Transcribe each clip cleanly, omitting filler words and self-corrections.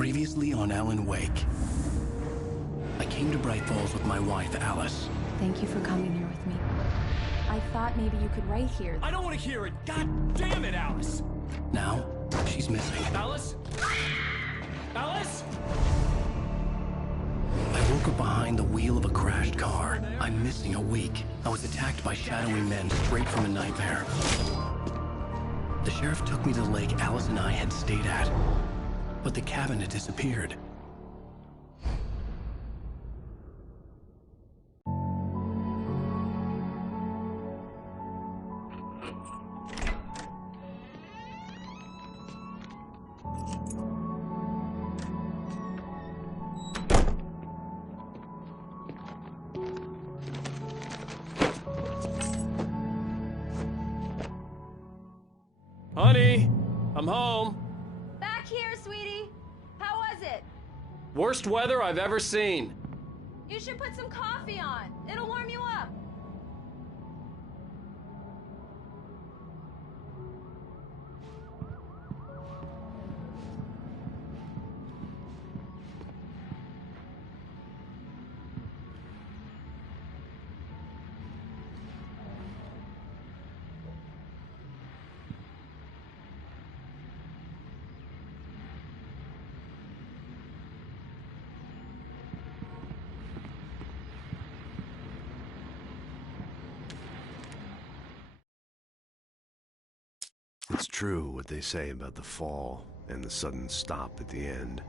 Previously on Alan Wake. I came to Bright Falls with my wife, Alice. Thank you for coming here with me. I thought maybe you could write here. I don't want to hear it! God damn it, Alice! Now, she's missing. Alice? Alice? I woke up behind the wheel of a crashed car. I'm missing a week. I was attacked by shadowy men straight from a nightmare. The sheriff took me to the lake Alice and I had stayed at, but the cabin had disappeared. Honey, I'm home. Back here, sweetie. How was it? Worst weather I've ever seen. You should put some coffee on. It'll warm you up. It's true what they say about the fall and the sudden stop at the end.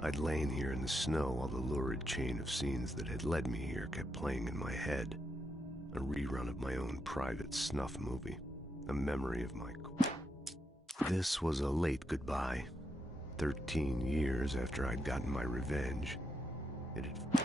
I'd lain here in the snow while the lurid chain of scenes that had led me here kept playing in my head. A rerun of my own private snuff movie. A memory of my... This was a late goodbye. 13 years after I'd gotten my revenge. It had...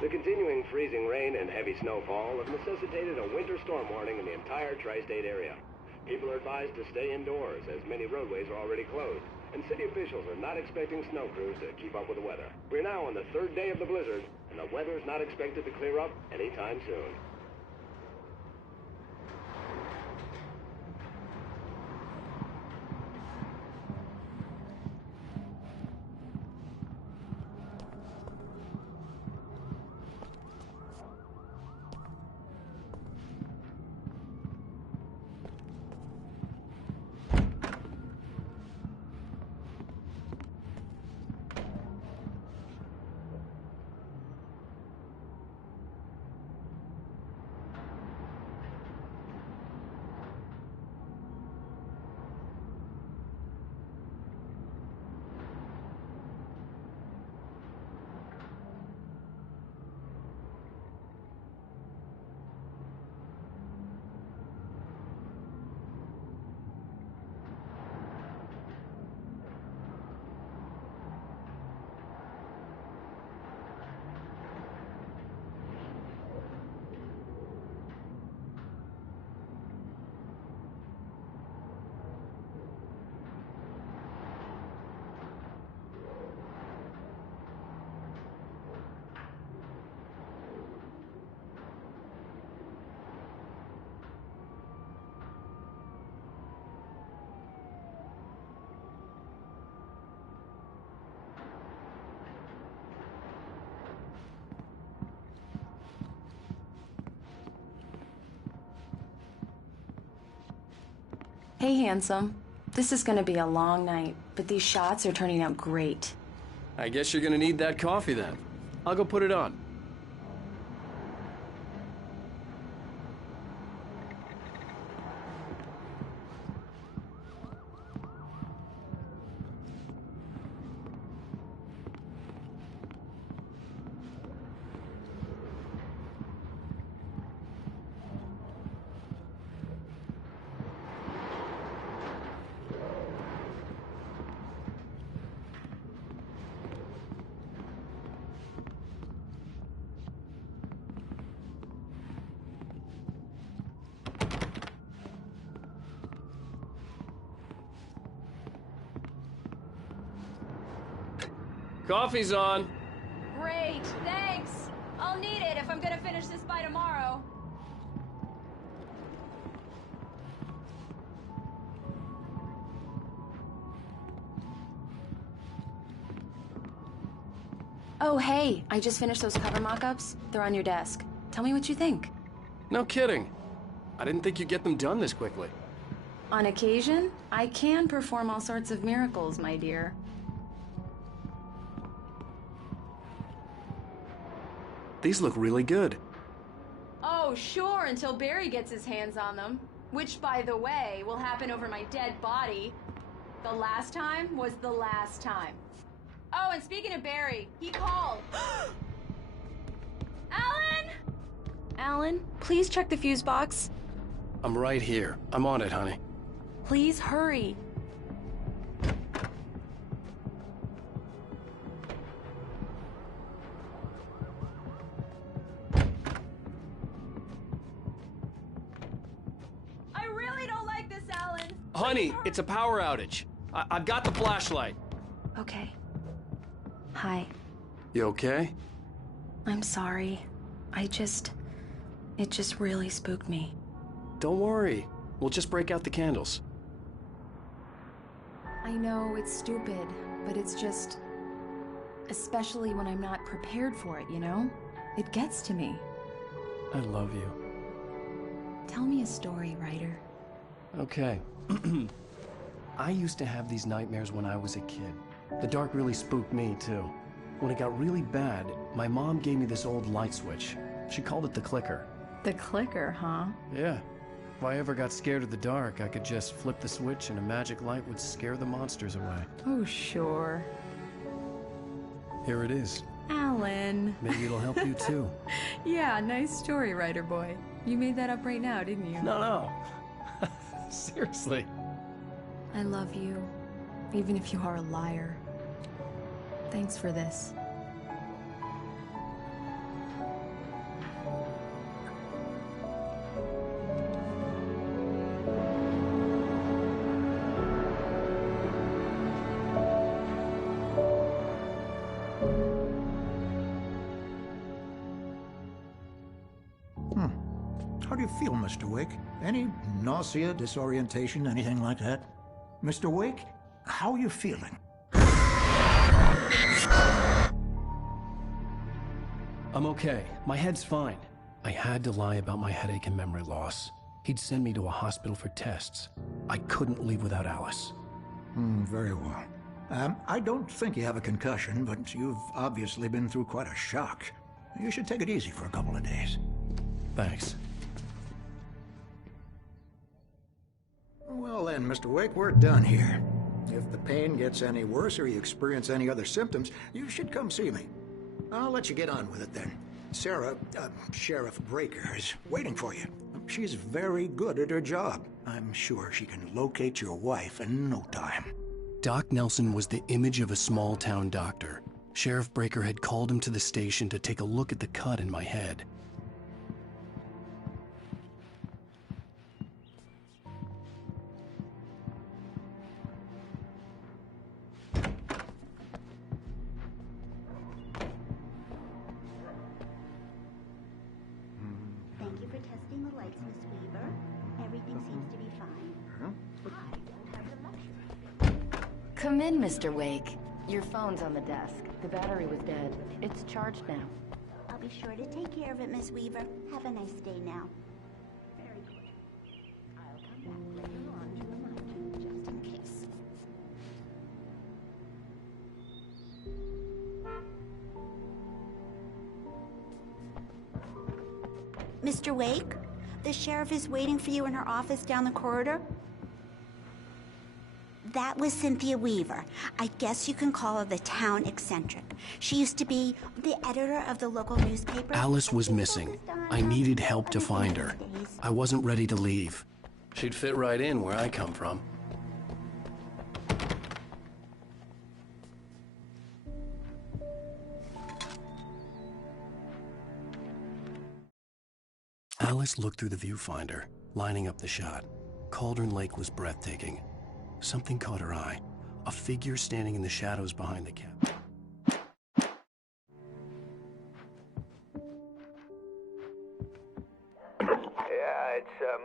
The continuing freezing rain and heavy snowfall have necessitated a winter storm warning in the entire tri-state area. People are advised to stay indoors as many roadways are already closed, and city officials are not expecting snow crews to keep up with the weather. We're now on the third day of the blizzard, and the weather is not expected to clear up anytime soon. Hey, handsome. This is gonna be a long night, but these shots are turning out great. I guess you're gonna need that coffee then. I'll go put it on. Coffee's on. Great, thanks. I'll need it if I'm gonna finish this by tomorrow. Oh, hey, I just finished those cover mock-ups. They're on your desk. Tell me what you think. No kidding. I didn't think you'd get them done this quickly. On occasion, I can perform all sorts of miracles, my dear. These look really good. Oh, sure, until Barry gets his hands on them. Which, by the way, will happen over my dead body. The last time was the last time. Oh, and speaking of Barry, he called. Alan! Alan, please check the fuse box. I'm right here. I'm on it, honey. Please hurry. I really don't like this, Alan. Honey, it's a power outage. I've got the flashlight. Okay. Hi. You okay? I'm sorry. It just really spooked me. Don't worry. We'll just break out the candles. I know it's stupid, but it's just... Especially when I'm not prepared for it, you know? It gets to me. I love you. Tell me a story, writer. Okay. I used to have these nightmares when I was a kid. The dark really spooked me, too. When it got really bad, my mom gave me this old light switch. She called it the clicker. The clicker, huh? Yeah. If I ever got scared of the dark, I could just flip the switch and a magic light would scare the monsters away. Oh, sure. Here it is. Alan. Maybe it'll help you, too. Yeah, nice story, writer boy. You made that up right now, didn't you? No. Seriously. I love you, even if you are a liar. Thanks for this. How do you feel, Mr. Wake? Any nausea, disorientation, anything like that? Mr. Wake, how are you feeling? I'm okay. My head's fine. I had to lie about my headache and memory loss. He'd send me to a hospital for tests. I couldn't leave without Alice. Very well. I don't think you have a concussion, but you've obviously been through quite a shock. You should take it easy for a couple of days. Thanks. Well then, Mr. Wake, we're done here. If the pain gets any worse or you experience any other symptoms, you should come see me. I'll let you get on with it then. Sarah, Sheriff Breaker, is waiting for you. She's very good at her job. I'm sure she can locate your wife in no time. Doc Nelson was the image of a small-town doctor. Sheriff Breaker had called him to the station to take a look at the cut in my head. Thank you for testing the lights, Miss Weaver. Everything seems to be fine. I don't have the luxury. Come in, Mr. Wake. Your phone's on the desk. The battery was dead. It's charged now. I'll be sure to take care of it, Miss Weaver. Have a nice day now. Very good. I'll come back later on to remind you, just in case. Mr. Wake, the sheriff is waiting for you in her office down the corridor. That was Cynthia Weaver. I guess you can call her the town eccentric. She used to be the editor of the local newspaper. Alice was missing. I needed help to find her. I wasn't ready to leave. She'd fit right in where I come from. Alice looked through the viewfinder, lining up the shot. Cauldron Lake was breathtaking. Something caught her eye. A figure standing in the shadows behind the cap.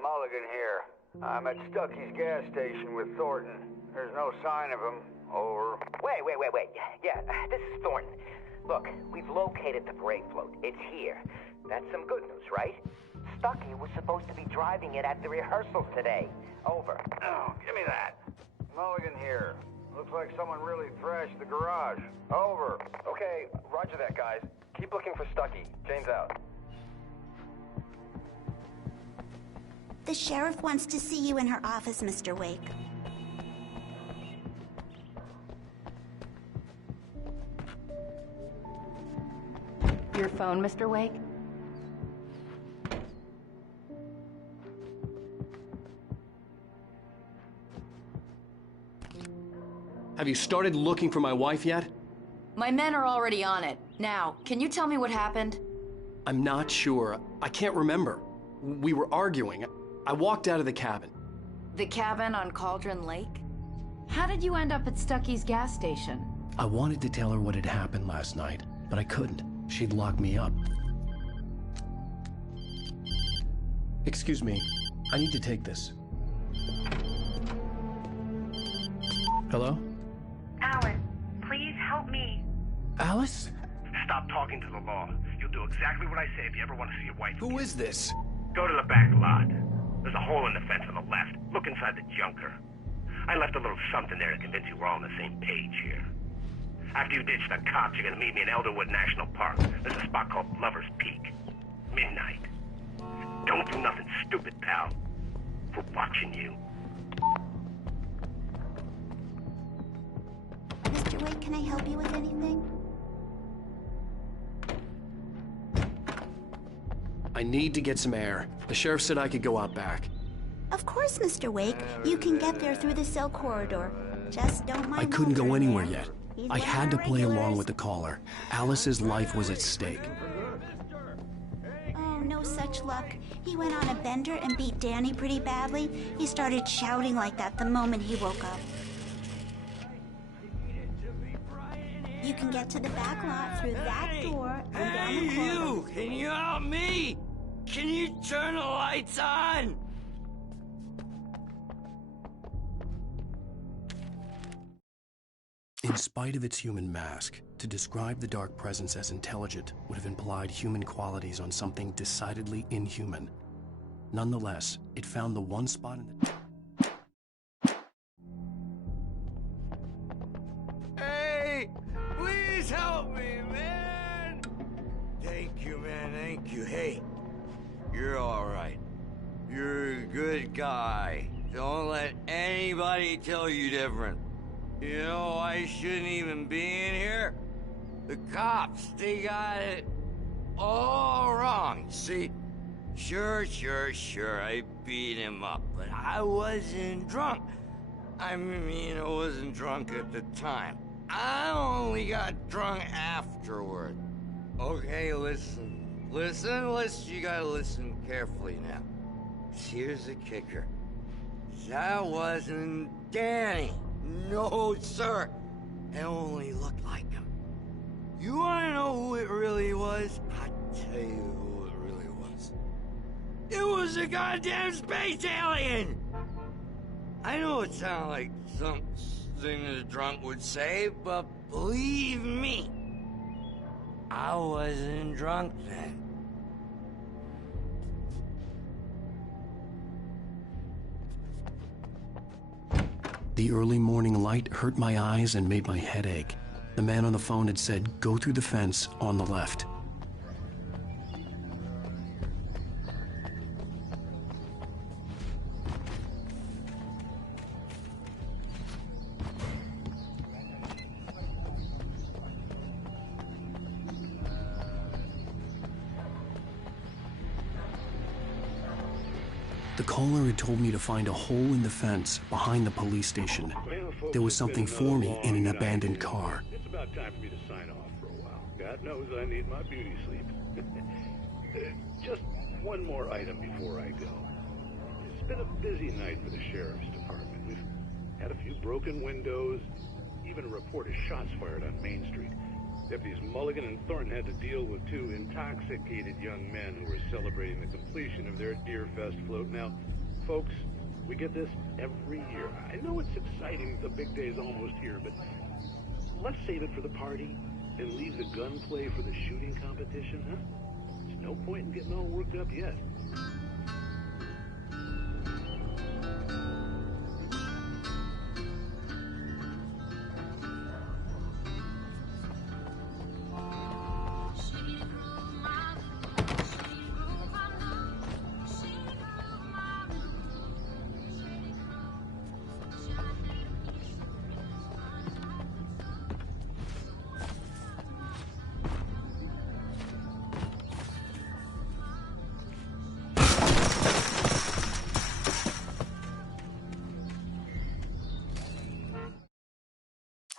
Mulligan here. I'm at Stucky's gas station with Thornton. There's no sign of him. Over. Wait. Yeah, this is Thornton. Look, we've located the brake float. It's here. That's some good news, right? Stucky was supposed to be driving it at the rehearsals today. Over. Oh, give me that. Mulligan here. Looks like someone really thrashed the garage. Over. Okay, roger that, guys. Keep looking for Stucky. Jane's out. The sheriff wants to see you in her office, Mr. Wake. Your phone, Mr. Wake? Have you started looking for my wife yet? My men are already on it. Now, can you tell me what happened? I'm not sure. I can't remember. We were arguing. I walked out of the cabin. The cabin on Cauldron Lake? How did you end up at Stucky's gas station? I wanted to tell her what had happened last night, but I couldn't. She'd lock me up. Excuse me. I need to take this. Hello? Alice, please help me. Alice? Stop talking to the law. You'll do exactly what I say if you ever want to see your wife. Who is this? Go to the back lot. There's a hole in the fence on the left. Look inside the junker. I left a little something there to convince you we're all on the same page here. After you ditch the cops, you're gonna meet me in Elderwood National Park. There's a spot called Lover's Peak. Midnight. Don't do nothing stupid, pal. We're watching you. Mr. Wake, can I help you with anything? I need to get some air. The sheriff said I could go out back. Of course, Mr. Wake. You can get there through the cell corridor. Just don't mind. I couldn't go Walter, anywhere man. yet. He's I one had of to our play along regulars. with the caller. Alice's life was at stake. Oh, no such luck. He went on a bender and beat Danny pretty badly. He started shouting like that the moment he woke up. You can get to the back lot through that door and down the corridor. Can you help me? Can you turn the lights on? In spite of its human mask, to describe the dark presence as intelligent would have implied human qualities on something decidedly inhuman. Nonetheless, it found the one spot in the... Hey, please help me, man! Thank you, man. Thank you. Hey, You're all right. You're a good guy. Don't let anybody tell you different. You know, I shouldn't even be in here. The cops, they got it all wrong. See? Sure, I beat him up, but I wasn't drunk. I mean, I wasn't drunk at the time. I only got drunk afterward. Okay, listen, you gotta listen carefully now. Here's the kicker. That wasn't Danny. No, sir. It only looked like him. You wanna know who it really was? I'll tell you who it really was. It was a goddamn space alien! I know it sounds like something a drunk would say, but believe me, I wasn't drunk then. The early morning light hurt my eyes and made my head ache. The man on the phone had said, go through the fence on the left. The caller had told me to find a hole in the fence behind the police station. There was something for me in an abandoned car. It's about time for me to sign off for a while. God knows I need my beauty sleep. Just one more item before I go. It's been a busy night for the sheriff's department. We've had a few broken windows, even a report of shots fired on Main Street. Deputies Mulligan and Thornton had to deal with two intoxicated young men who were celebrating the completion of their Deerfest float. Now, folks, we get this every year. I know it's exciting, the big day's almost here, but let's save it for the party and leave the gunplay for the shooting competition, huh? There's no point in getting all worked up yet.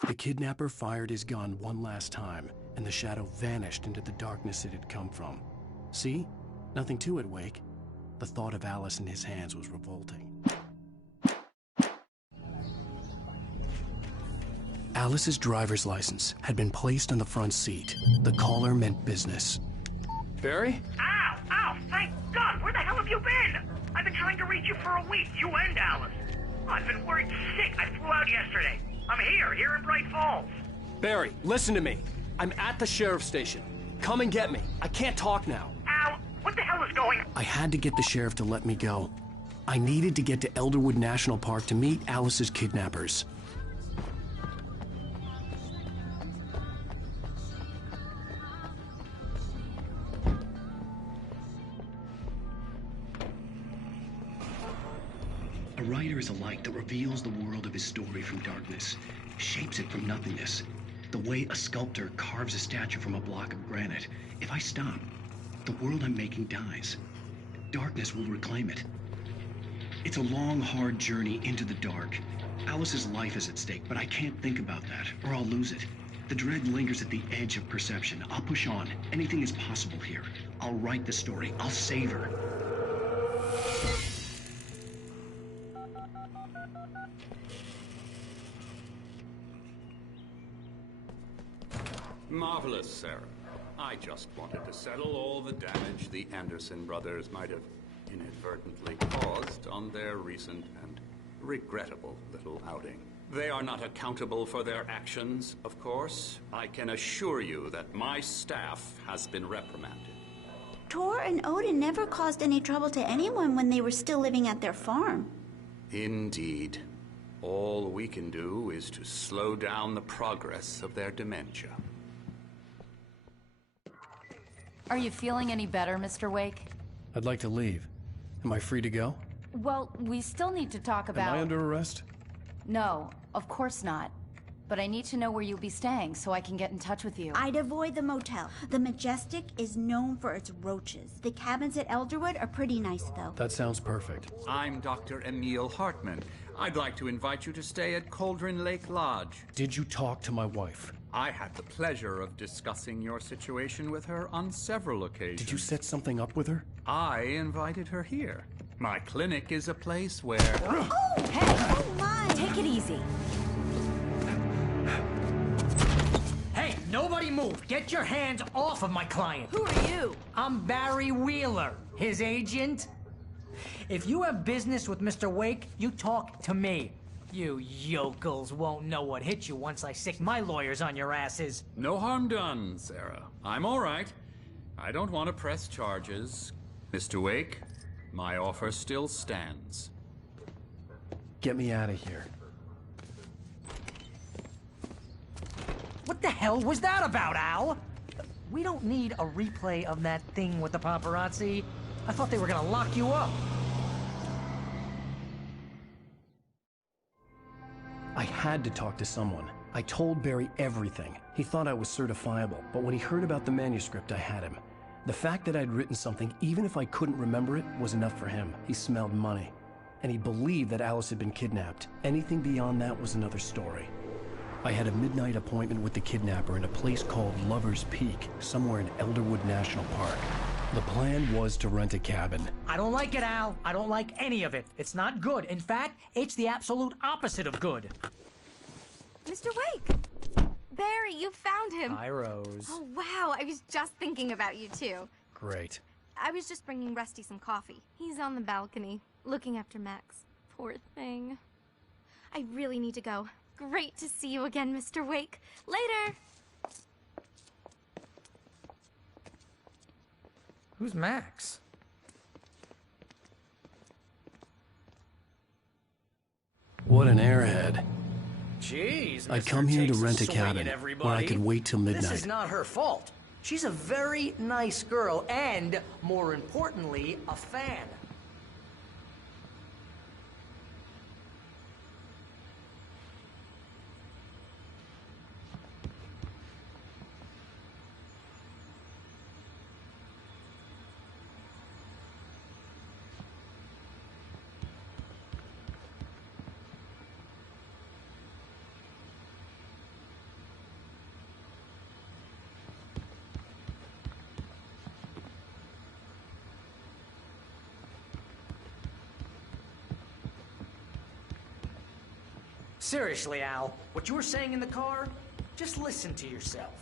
The kidnapper fired his gun one last time, and the shadow vanished into the darkness it had come from. See? Nothing to it, Wake. The thought of Alice in his hands was revolting. Alice's driver's license had been placed on the front seat. The caller meant business. Barry? Ow! Ow! Thank God! Where the hell have you been? I've been trying to reach you for a week, you and Alice. I've been worried sick. I flew out yesterday. I'm here in Bright Falls. Barry, listen to me. I'm at the sheriff's station. Come and get me. I can't talk now. Al, what the hell is going on? I had to get the sheriff to let me go. I needed to get to Elderwood National Park to meet Alice's kidnappers. A writer is a light that reveals the world of his story from darkness, shapes it from nothingness. The way a sculptor carves a statue from a block of granite. If I stop, the world I'm making dies. Darkness will reclaim it. It's a long, hard journey into the dark. Alice's life is at stake, but I can't think about that, or I'll lose it. The dread lingers at the edge of perception. I'll push on. Anything is possible here. I'll write the story. I'll save her. Marvelous, Sarah. I just wanted to settle all the damage the Anderson brothers might have inadvertently caused on their recent and regrettable little outing. They are not accountable for their actions, of course. I can assure you that my staff has been reprimanded. Tor and Odin never caused any trouble to anyone when they were still living at their farm. Indeed. All we can do is to slow down the progress of their dementia. Are you feeling any better, Mr. Wake? I'd like to leave. Am I free to go? Well, we still need to talk about... Am I under arrest? No, of course not. But I need to know where you'll be staying so I can get in touch with you. I'd avoid the motel. The Majestic is known for its roaches. The cabins at Elderwood are pretty nice, though. That sounds perfect. I'm Dr. Emil Hartman. I'd like to invite you to stay at Cauldron Lake Lodge. Did you talk to my wife? I had the pleasure of discussing your situation with her on several occasions. Did you set something up with her? I invited her here. My clinic is a place where... Oh, hey! Oh, my! Take it easy. Hey, nobody move! Get your hands off of my client! Who are you? I'm Barry Wheeler, his agent. If you have business with Mr. Wake, you talk to me. You yokels won't know what hit you once I sick my lawyers on your asses. No harm done, Sarah. I'm all right. I don't want to press charges. Mr. Wake, my offer still stands. Get me out of here. What the hell was that about, Al? We don't need a replay of that thing with the paparazzi. I thought they were gonna lock you up. I had to talk to someone. I told Barry everything. He thought I was certifiable, but when he heard about the manuscript, I had him. The fact that I'd written something, even if I couldn't remember it, was enough for him. He smelled money. And he believed that Alice had been kidnapped. Anything beyond that was another story. I had a midnight appointment with the kidnapper in a place called Lover's Peak, somewhere in Elderwood National Park. The plan was to rent a cabin. I don't like it, Al. I don't like any of it. It's not good. In fact, it's the absolute opposite of good. Mr. Wake! Barry, you found him. Hi, Rose. Oh, wow. I was just thinking about you, too. Great. I was just bringing Rusty some coffee. He's on the balcony, looking after Max. Poor thing. I really need to go. Great to see you again, Mr. Wake. Later! Who's Max? What an airhead. Jeez, I'd Mr. come here to Takes a rent a swing cabin at where I everybody. could wait till midnight. This is not her fault. She's a very nice girl and, more importantly, a fan. Seriously, Al, what you were saying in the car, just listen to yourself.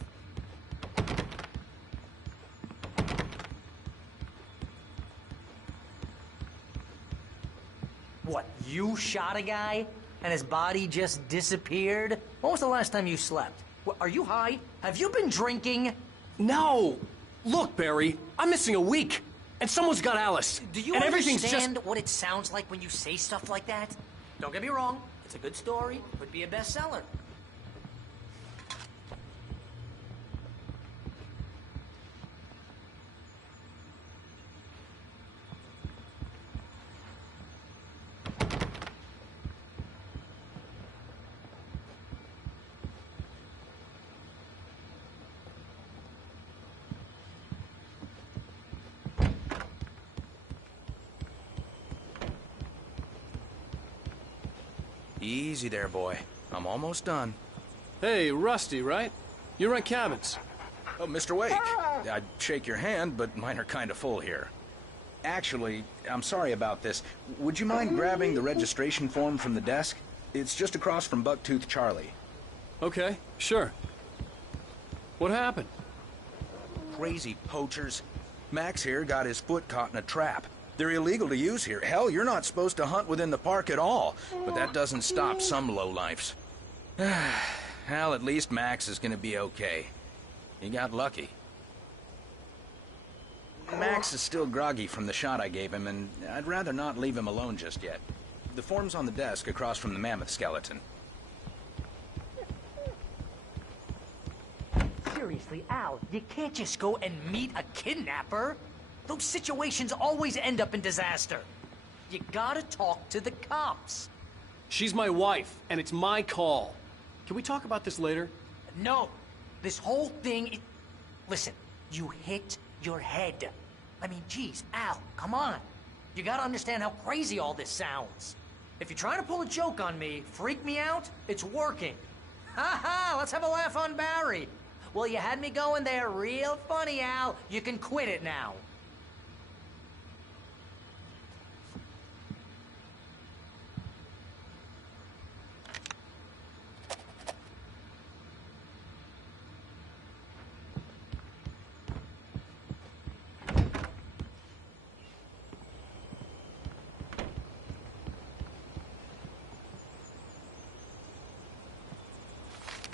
What, you shot a guy and his body just disappeared? When was the last time you slept? What, are you high? Have you been drinking? No! Look, Barry, I'm missing a week, and someone's got Alice. Do you and everything's understand just... what it sounds like when you say stuff like that? Don't get me wrong, it's a good story, could be a bestseller. Easy there, boy. I'm almost done. Hey, Rusty, right? You rent cabins. Oh, Mr. Wake. I'd shake your hand, but mine are kind of full here. Actually, I'm sorry about this. Would you mind grabbing the registration form from the desk? It's just across from Bucktooth Charlie. Okay, sure. What happened? Crazy poachers. Max here got his foot caught in a trap. They're illegal to use here. Hell, you're not supposed to hunt within the park at all. But that doesn't stop some lowlifes. Well, at least Max is gonna be okay. He got lucky. Max is still groggy from the shot I gave him, and I'd rather not leave him alone just yet. The form's on the desk across from the mammoth skeleton. Seriously, Al, you can't just go and meet a kidnapper. Those situations always end up in disaster. You gotta talk to the cops. She's my wife, and it's my call. Can we talk about this later? No. This whole thing... Listen, you hit your head. I mean, geez, Al, come on. You gotta understand how crazy all this sounds. If you're trying to pull a joke on me, freak me out, it's working. Ha ha, let's have a laugh on Barry. Well, you had me going there real funny, Al. You can quit it now.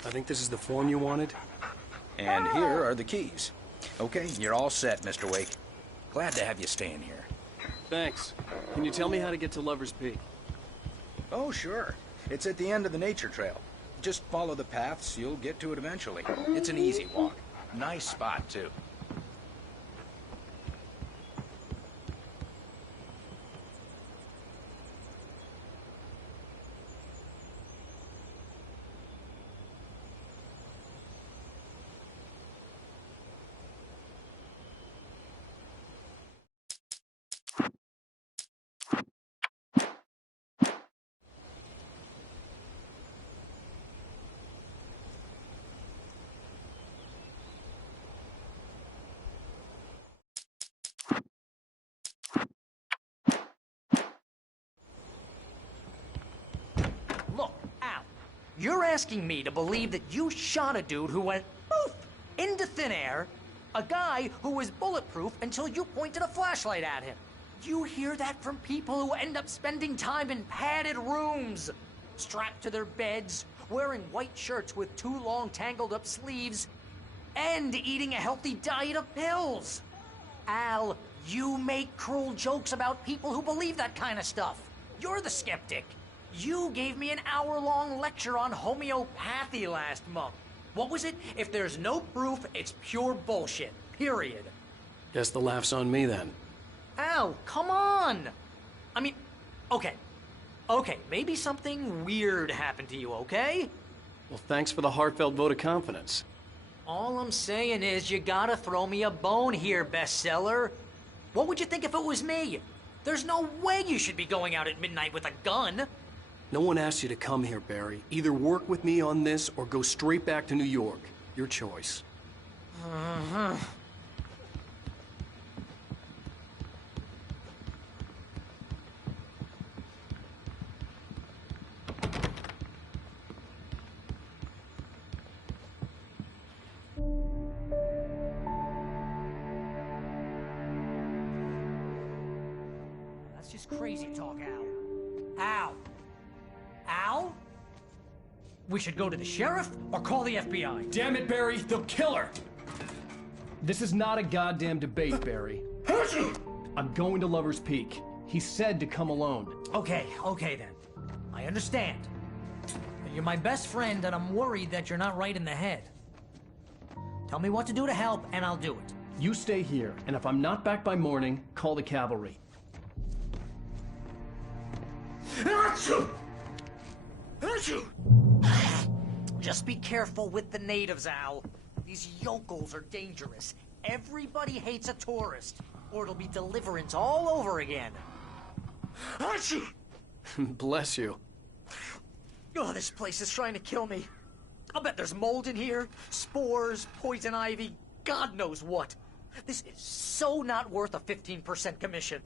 I think this is the form you wanted. And here are the keys. Okay, you're all set, Mr. Wake. Glad to have you staying here. Thanks. Can you tell me how to get to Lover's Peak? Oh, sure. It's at the end of the nature trail. Just follow the paths, you'll get to it eventually. It's an easy walk. Nice spot, too. You're asking me to believe that you shot a dude who went poof into thin air, a guy who was bulletproof until you pointed a flashlight at him. You hear that from people who end up spending time in padded rooms, strapped to their beds, wearing white shirts with too long tangled up sleeves, and eating a healthy diet of pills. Al, you make cruel jokes about people who believe that kind of stuff. You're the skeptic. You gave me an hour-long lecture on homeopathy last month. What was it? If there's no proof, it's pure bullshit. Period. Guess the laugh's on me then. Al, come on! I mean, okay. Okay, maybe something weird happened to you, okay? Well, thanks for the heartfelt vote of confidence. All I'm saying is you gotta throw me a bone here, bestseller. What would you think if it was me? There's no way you should be going out at midnight with a gun. No one asked you to come here, Barry. Either work with me on this or go straight back to New York. Your choice. Uh-huh. That's just crazy talk, Al. Al! Al? We should go to the sheriff or call the FBI. Damn it, Barry, they'll kill her! This is not a goddamn debate, Barry. I'm going to Lover's Peak. He said to come alone. Okay then. I understand. You're my best friend and I'm worried that you're not right in the head. Tell me what to do to help and I'll do it. You stay here, and if I'm not back by morning, call the cavalry. Just be careful with the natives, Al. These yokels are dangerous. Everybody hates a tourist, or it'll be Deliverance all over again. Bless you. Oh, this place is trying to kill me. I'll bet there's mold in here, spores, poison ivy, God knows what. This is so not worth a 15% commission.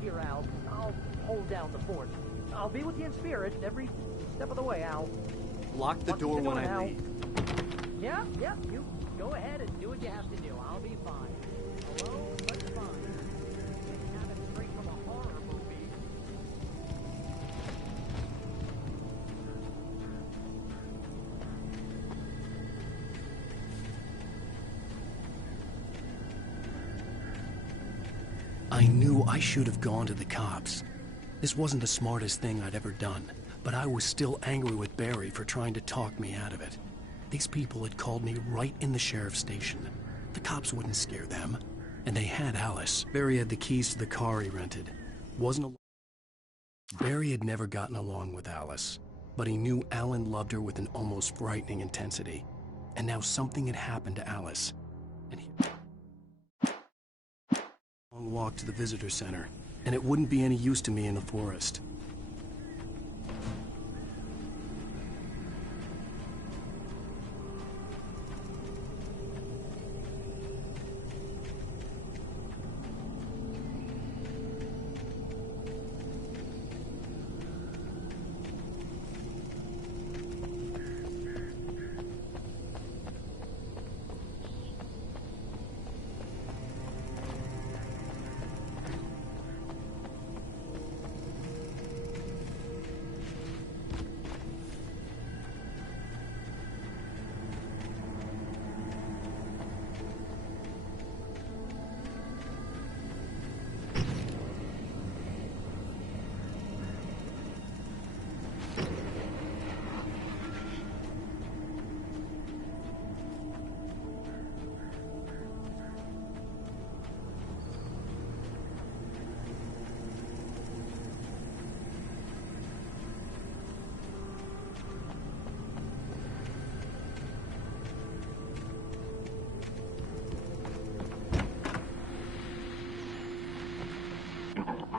Here, Al. I'll hold down the fort. I'll be with you in spirit every step of the way, Al. Lock the door when I leave. Yeah, you go ahead and do what you have to do. I'll be fine. Alone, but fine. Have it straight from a horror movie. I knew I should have gone to the cops. This wasn't the smartest thing I'd ever done. But I was still angry with Barry for trying to talk me out of it. These people had called me right in the sheriff's station. The cops wouldn't scare them. And they had Alice. Barry had the keys to the car he rented. Barry had never gotten along with Alice, but he knew Alan loved her with an almost frightening intensity. And now something had happened to Alice. And he... long walk to the visitor center, and it wouldn't be any use to me in the forest.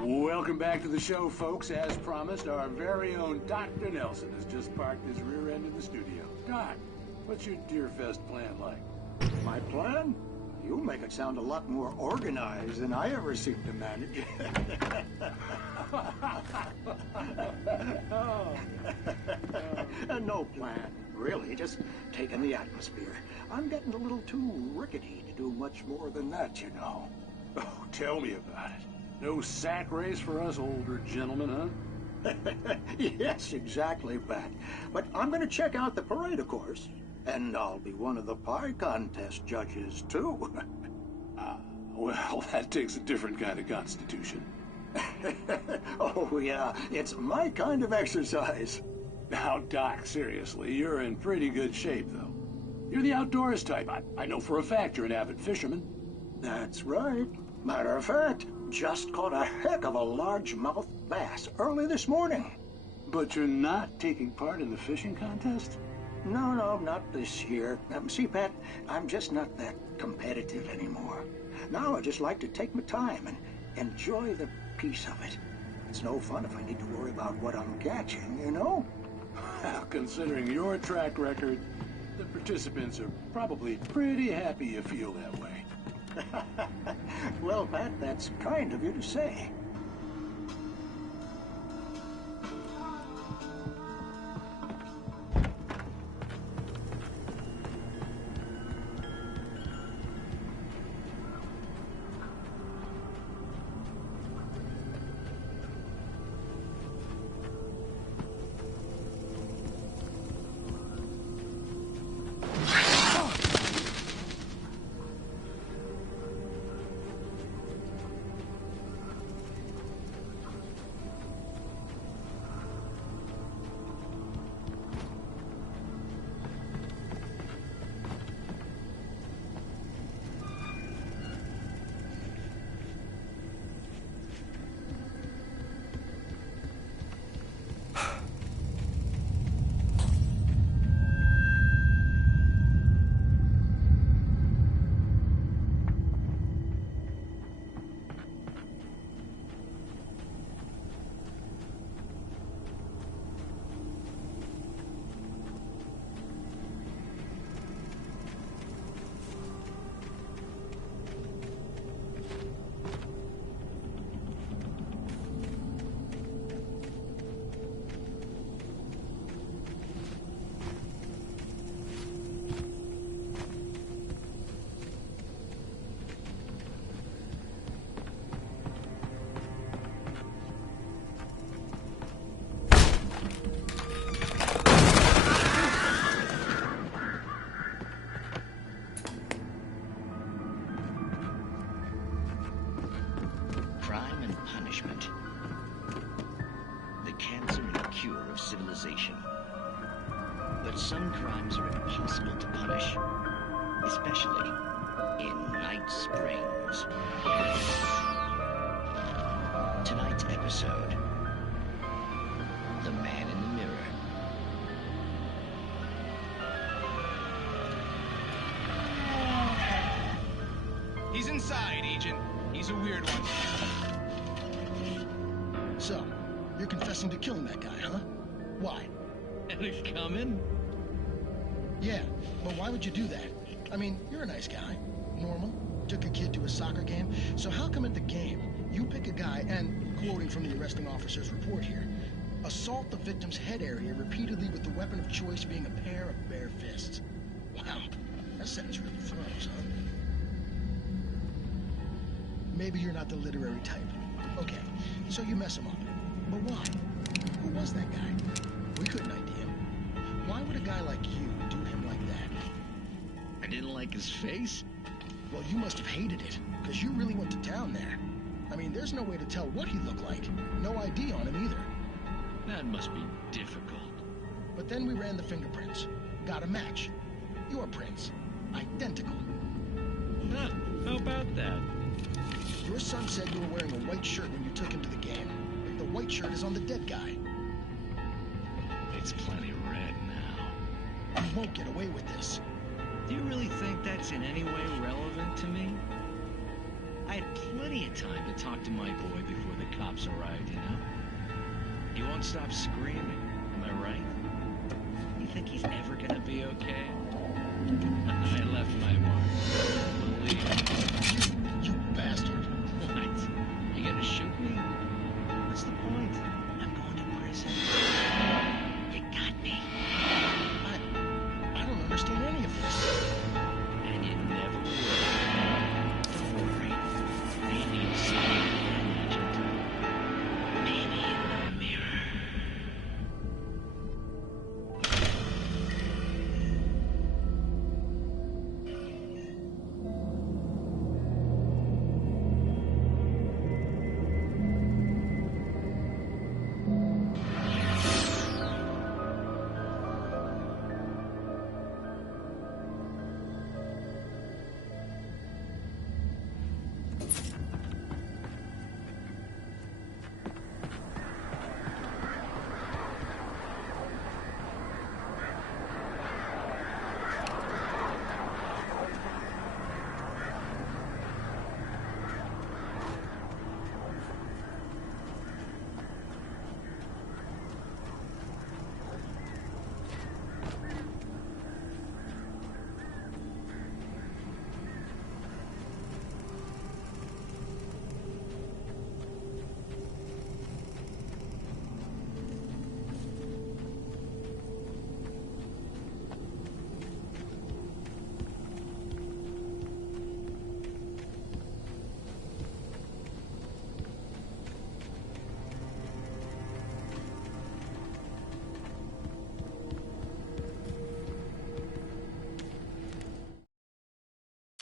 Welcome back to the show, folks. As promised, our very own Dr. Nelson has just parked his rear end in the studio. Doc, what's your Deerfest plan like? My plan? You make it sound a lot more organized than I ever seem to manage. No plan, really. Just taking the atmosphere. I'm getting a little too rickety to do much more than that, you know. Oh, tell me about it. No sack race for us older gentlemen, huh? Yes, exactly, Pat. But I'm going to check out the parade, of course. And I'll be one of the pie contest judges, too. Well, that takes a different kind of constitution. Oh, yeah. It's my kind of exercise. Now, Doc, seriously, you're in pretty good shape, though. You're the outdoors type. I know for a fact you're an avid fisherman. That's right. Matter of fact, just caught a heck of a largemouth bass early this morning. But you're not taking part in the fishing contest? No, not this year. See, Pat, I'm just not that competitive anymore. Now I just like to take my time and enjoy the peace of it. It's no fun if I need to worry about what I'm catching, you know? Well, considering your track record, the participants are probably pretty happy you feel that way. Well, Pat, that's kind of you to say. pure of civilization. But some crimes are impossible to punish, especially in Night Springs. Tonight's episode, The Man in the Mirror. He's inside, Agent. He's a weird one. So, you're confessing to killing that guy, huh? Why? Alex coming? Yeah, but why would you do that? I mean, you're a nice guy. Normal. Took a kid to a soccer game. So how come at the game, you pick a guy and, quoting from the arresting officer's report here, assault the victim's head area repeatedly with the weapon of choice being a pair of bare fists? Wow, that sentence really throws, huh? Maybe you're not the literary type. Okay, so you mess him up. But why? Who was that guy? We couldn't ID him. Why would a guy like you do him like that? I didn't like his face? Well, you must have hated it, because you really went to town there. I mean, there's no way to tell what he looked like. No ID on him either. That must be difficult. But then we ran the fingerprints. Got a match. Your prints. Identical. Huh, how about that? Your son said you were wearing a white shirt when you took him to the game. The white shirt is on the dead guy. It's plenty red now. You won't get away with this. Do you really think that's in any way relevant to me? I had plenty of time to talk to my boy before the cops arrived, you know? He won't stop screaming, am I right? You think he's ever gonna be okay? I left my mark. Believe me. You bastard. What? You gonna shoot me? What's the point? I'm going to prison. You got me. I don't understand any of this. And you never will. Don't worry. Maybe you'll see me again, Agent. Maybe in the mirror.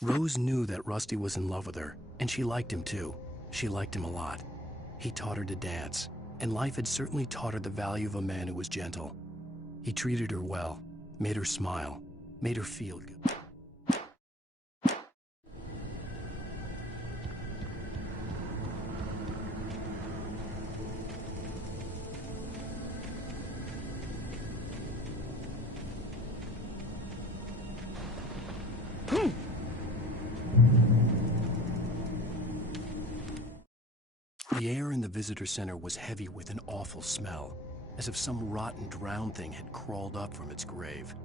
Rose knew that Rusty was in love with her, and she liked him too. She liked him a lot. He taught her to dance, and life had certainly taught her the value of a man who was gentle. He treated her well, made her smile, made her feel good. The air in the visitor center was heavy with an awful smell, as if some rotten drowned thing had crawled up from its grave.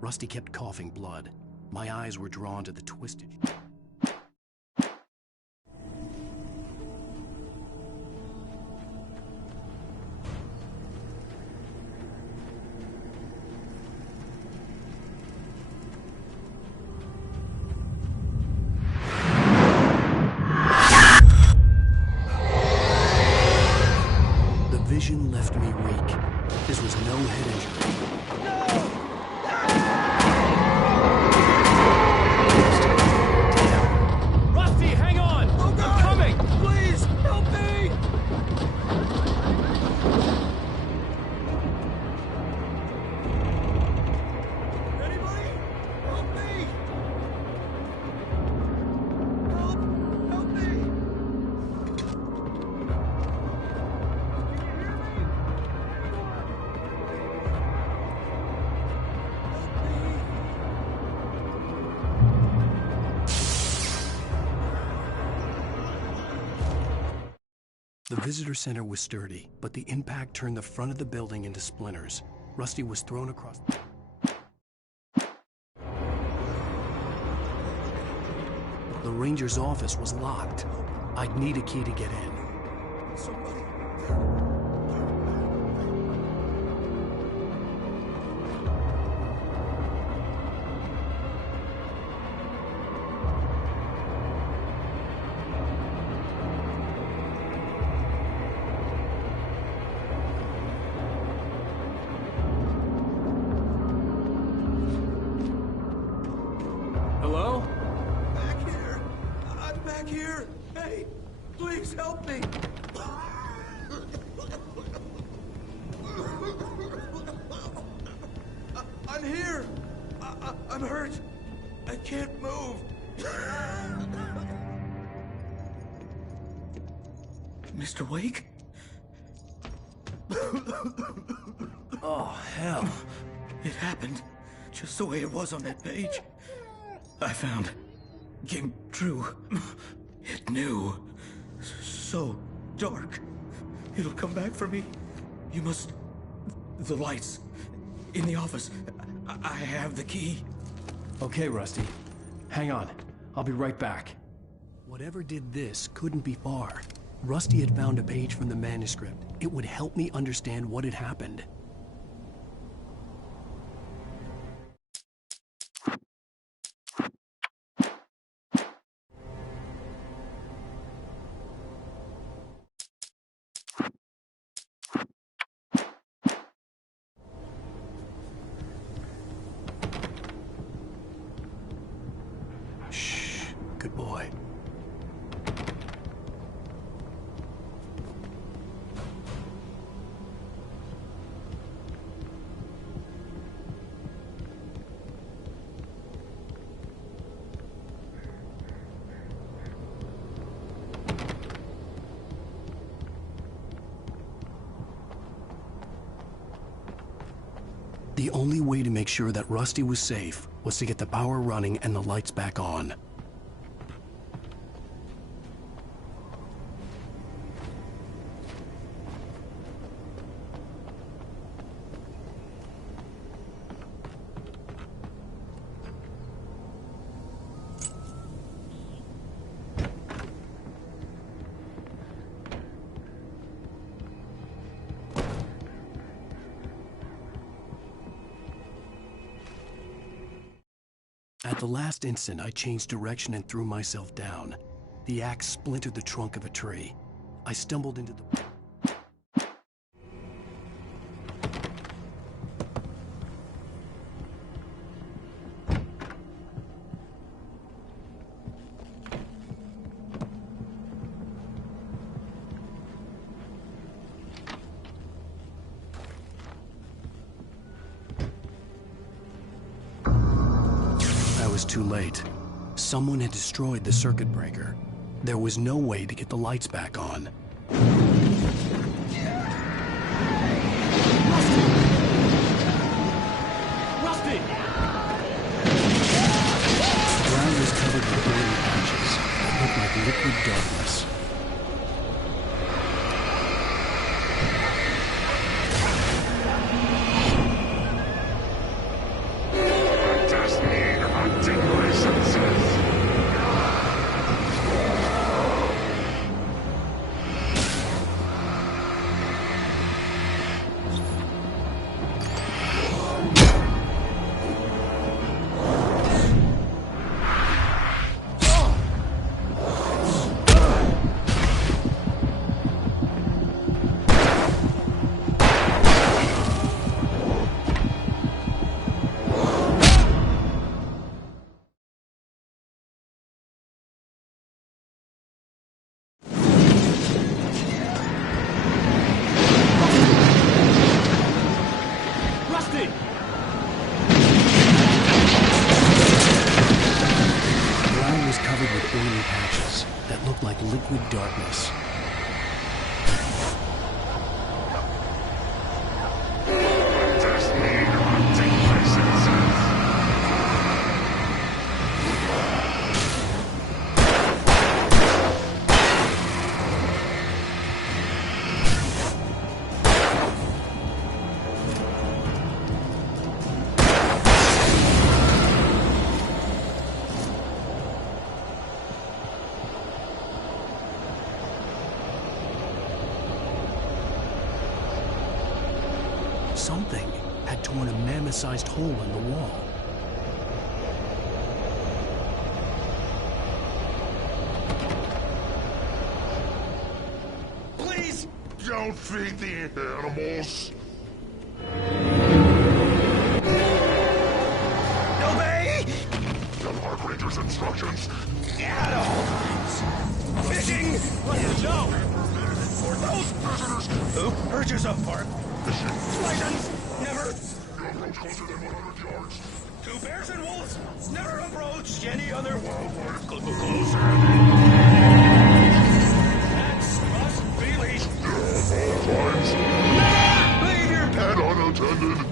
Rusty kept coughing blood. My eyes were drawn to the twisted... vision left me weak. This was no head injury. The visitor center was sturdy, but the impact turned the front of the building into splinters. Rusty was thrown across... The ranger's office was locked. I'd need a key to get in. Somebody. Hello? Back here! I'm back here! Hey, please help me! I'm here! I'm hurt! I can't move! Mr. Wake? Oh, hell. It happened just the way it was on that page. I found. Came true. It knew. So dark. It'll come back for me. You must... The lights. In the office. I have the key. Okay, Rusty. Hang on. I'll be right back. Whatever did this couldn't be far. Rusty had found a page from the manuscript. It would help me understand what had happened. Shh. Good boy. The only way to make sure that Rusty was safe was to get the power running and the lights back on. At the last instant, I changed direction and threw myself down. The axe splintered the trunk of a tree. I stumbled into the... Too late. Someone had destroyed the circuit breaker. There was no way to get the lights back on. Rusty! The ground was covered with burning patches. It looked like liquid darkness. Something had torn a mammoth-sized hole in the wall. Please don't feed the animals. Obey! The park ranger's instructions. At all times. Fishing! Let's go! For those visitors who purchase a park. License! Never. You approach closer than 100 yards. To bears and wolves, never approach any other wildlife. Closer. Pets must be leashed. At all times. Never leave your pet unattended.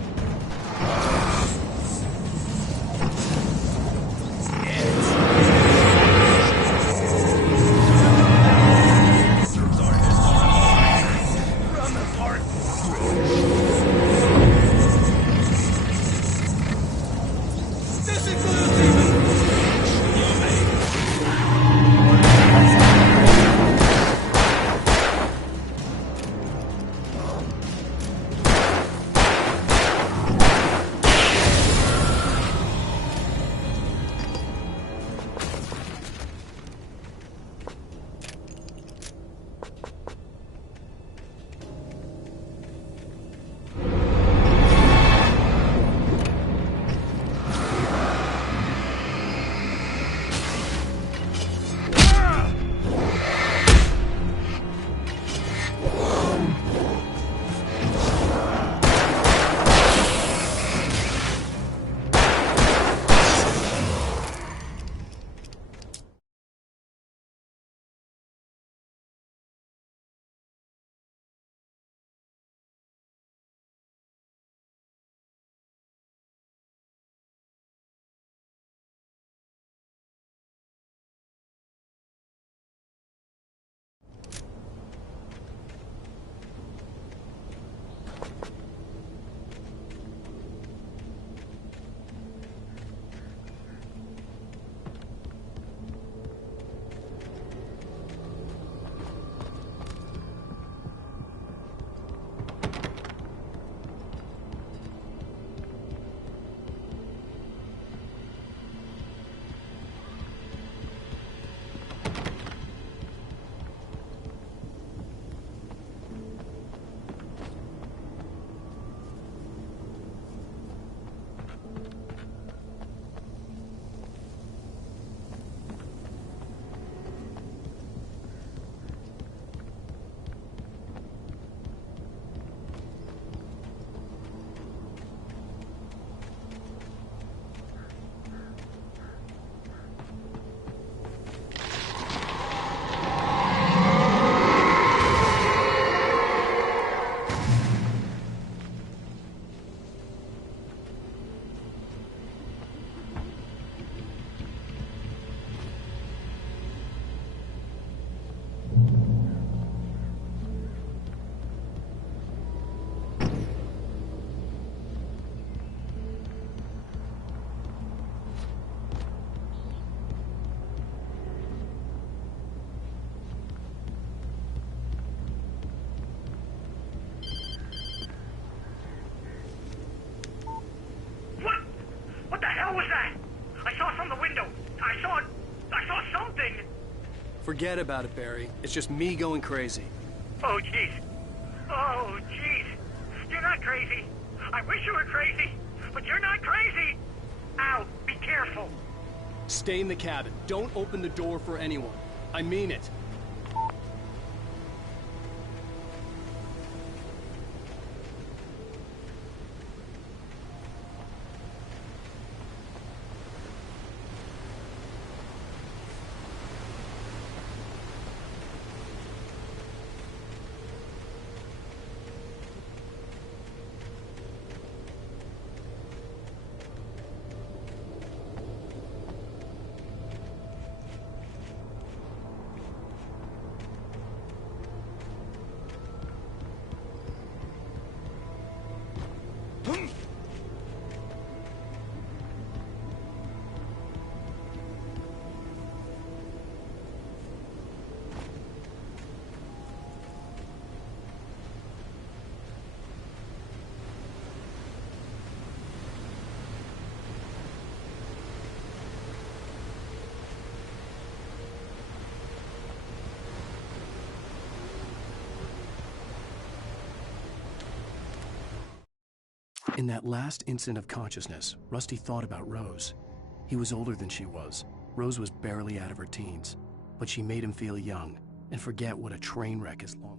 Forget about it, Barry. It's just me going crazy. Oh, jeez. Oh, jeez. You're not crazy. I wish you were crazy, but you're not crazy. Ow, be careful. Stay in the cabin. Don't open the door for anyone. I mean it. In that last instant of consciousness, Rusty thought about Rose. He was older than she was. Rose was barely out of her teens, but she made him feel young and forget what a train wreck is long.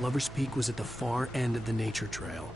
Lover's Peak was at the far end of the nature trail.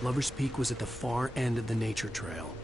Lover's Peak was at the far end of the nature trail.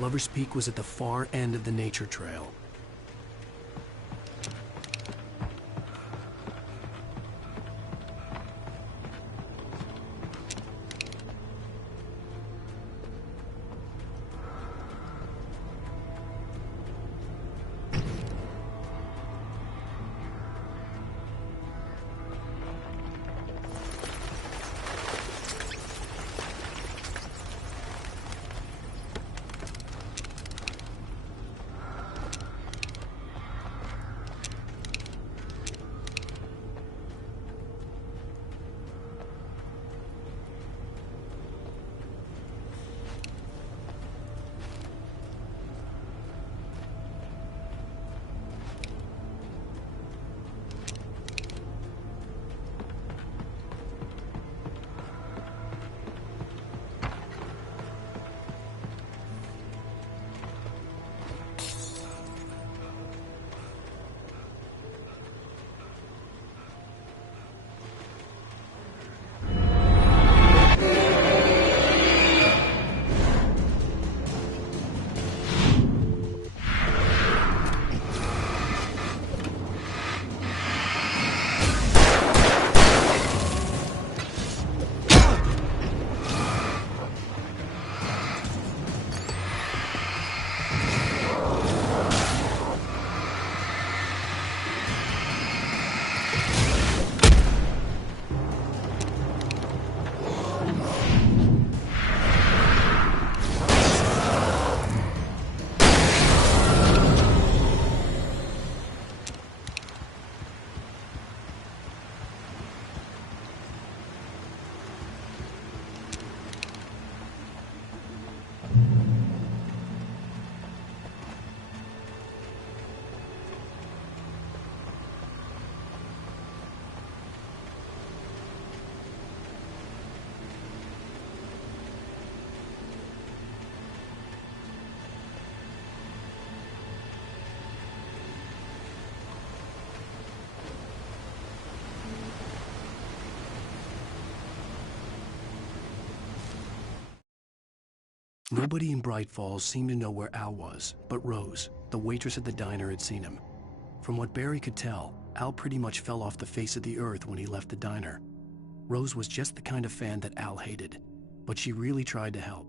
Lover's Peak was at the far end of the nature trail. Nobody in Bright Falls seemed to know where Al was, but Rose, the waitress at the diner, had seen him. From what Barry could tell, Al pretty much fell off the face of the earth when he left the diner. Rose was just the kind of fan that Al hated, but she really tried to help.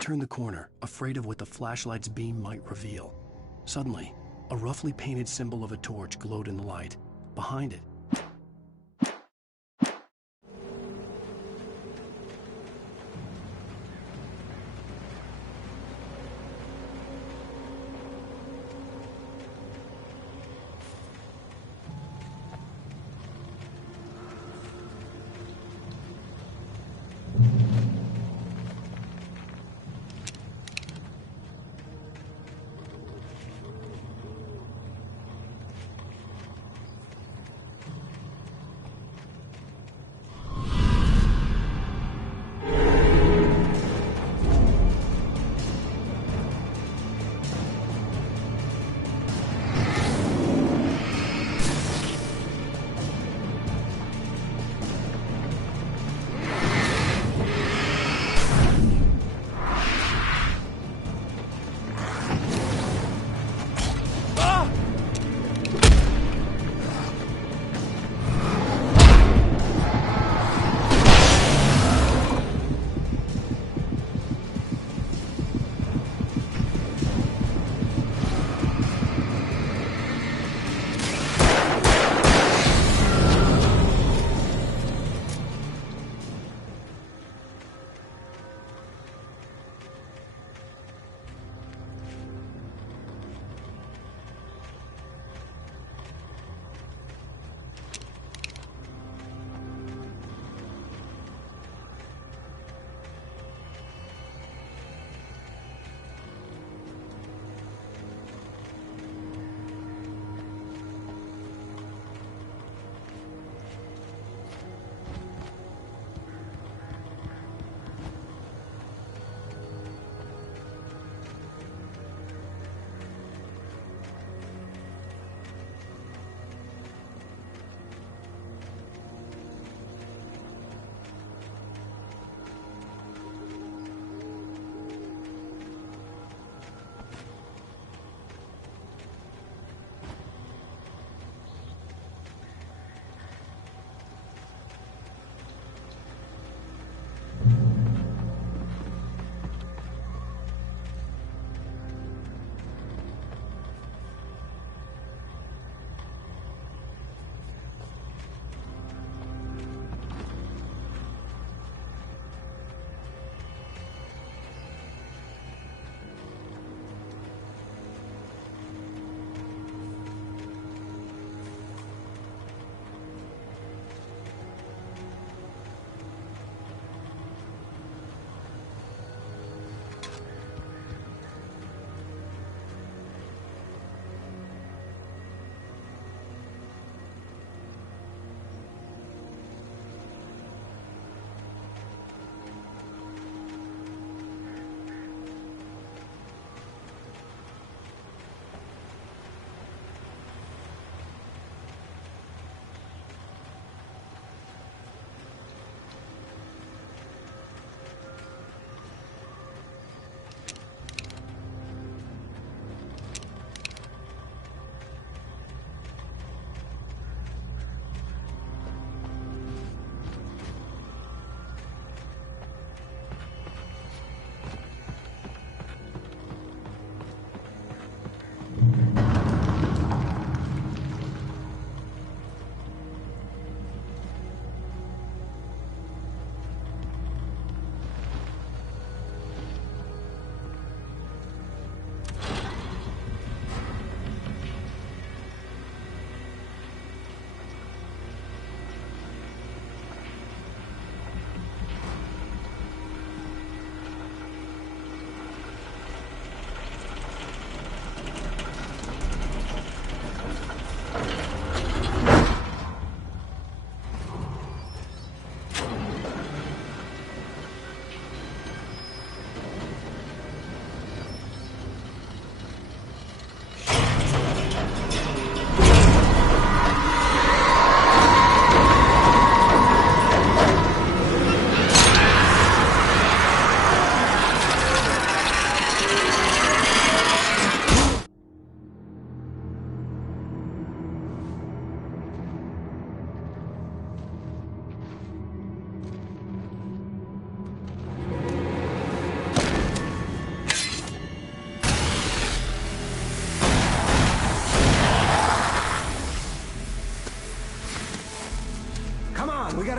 turned the corner, afraid of what the flashlight's beam might reveal. Suddenly, a roughly painted symbol of a torch glowed in the light. Behind it,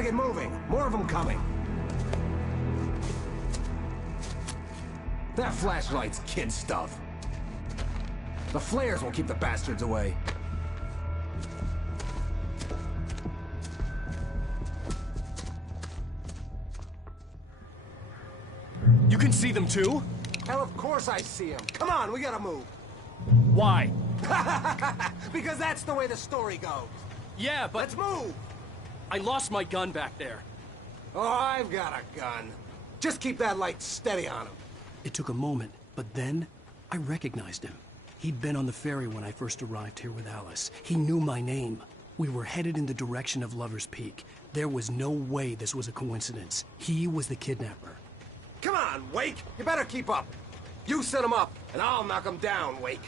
gotta get moving. More of them coming. That flashlight's kid stuff. The flares will keep the bastards away. You can see them too? Hell, of course I see them. Come on, we gotta move. Why? Because that's the way the story goes. Yeah, but... Let's move! I lost my gun back there. Oh, I've got a gun. Just keep that light steady on him. It took a moment, but then I recognized him. He'd been on the ferry when I first arrived here with Alice. He knew my name. We were headed in the direction of Lover's Peak. There was no way this was a coincidence. He was the kidnapper. Come on, Wake! You better keep up. You set him up, and I'll knock him down, Wake.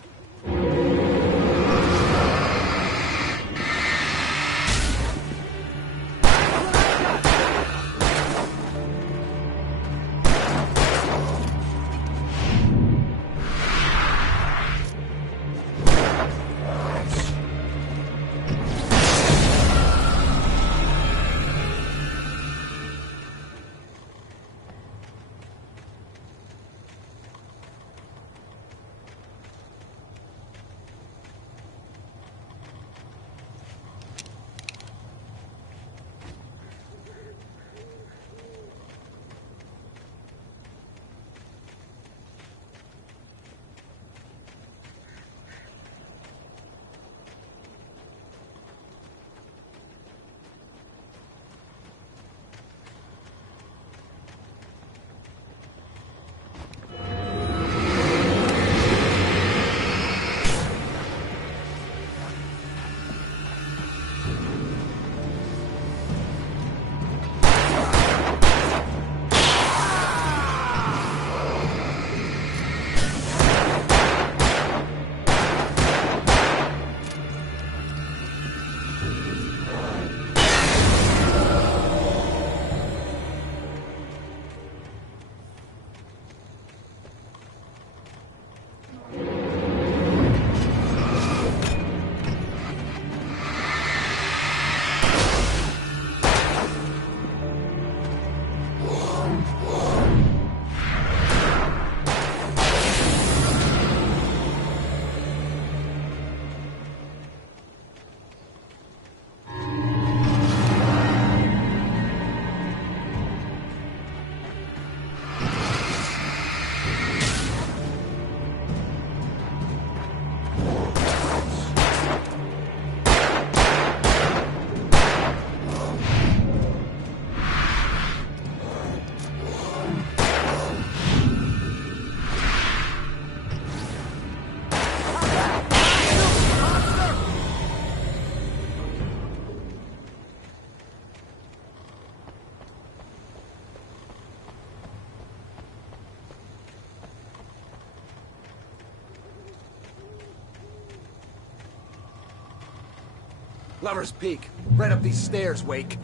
Lover's Peak. Right up these stairs, Wake.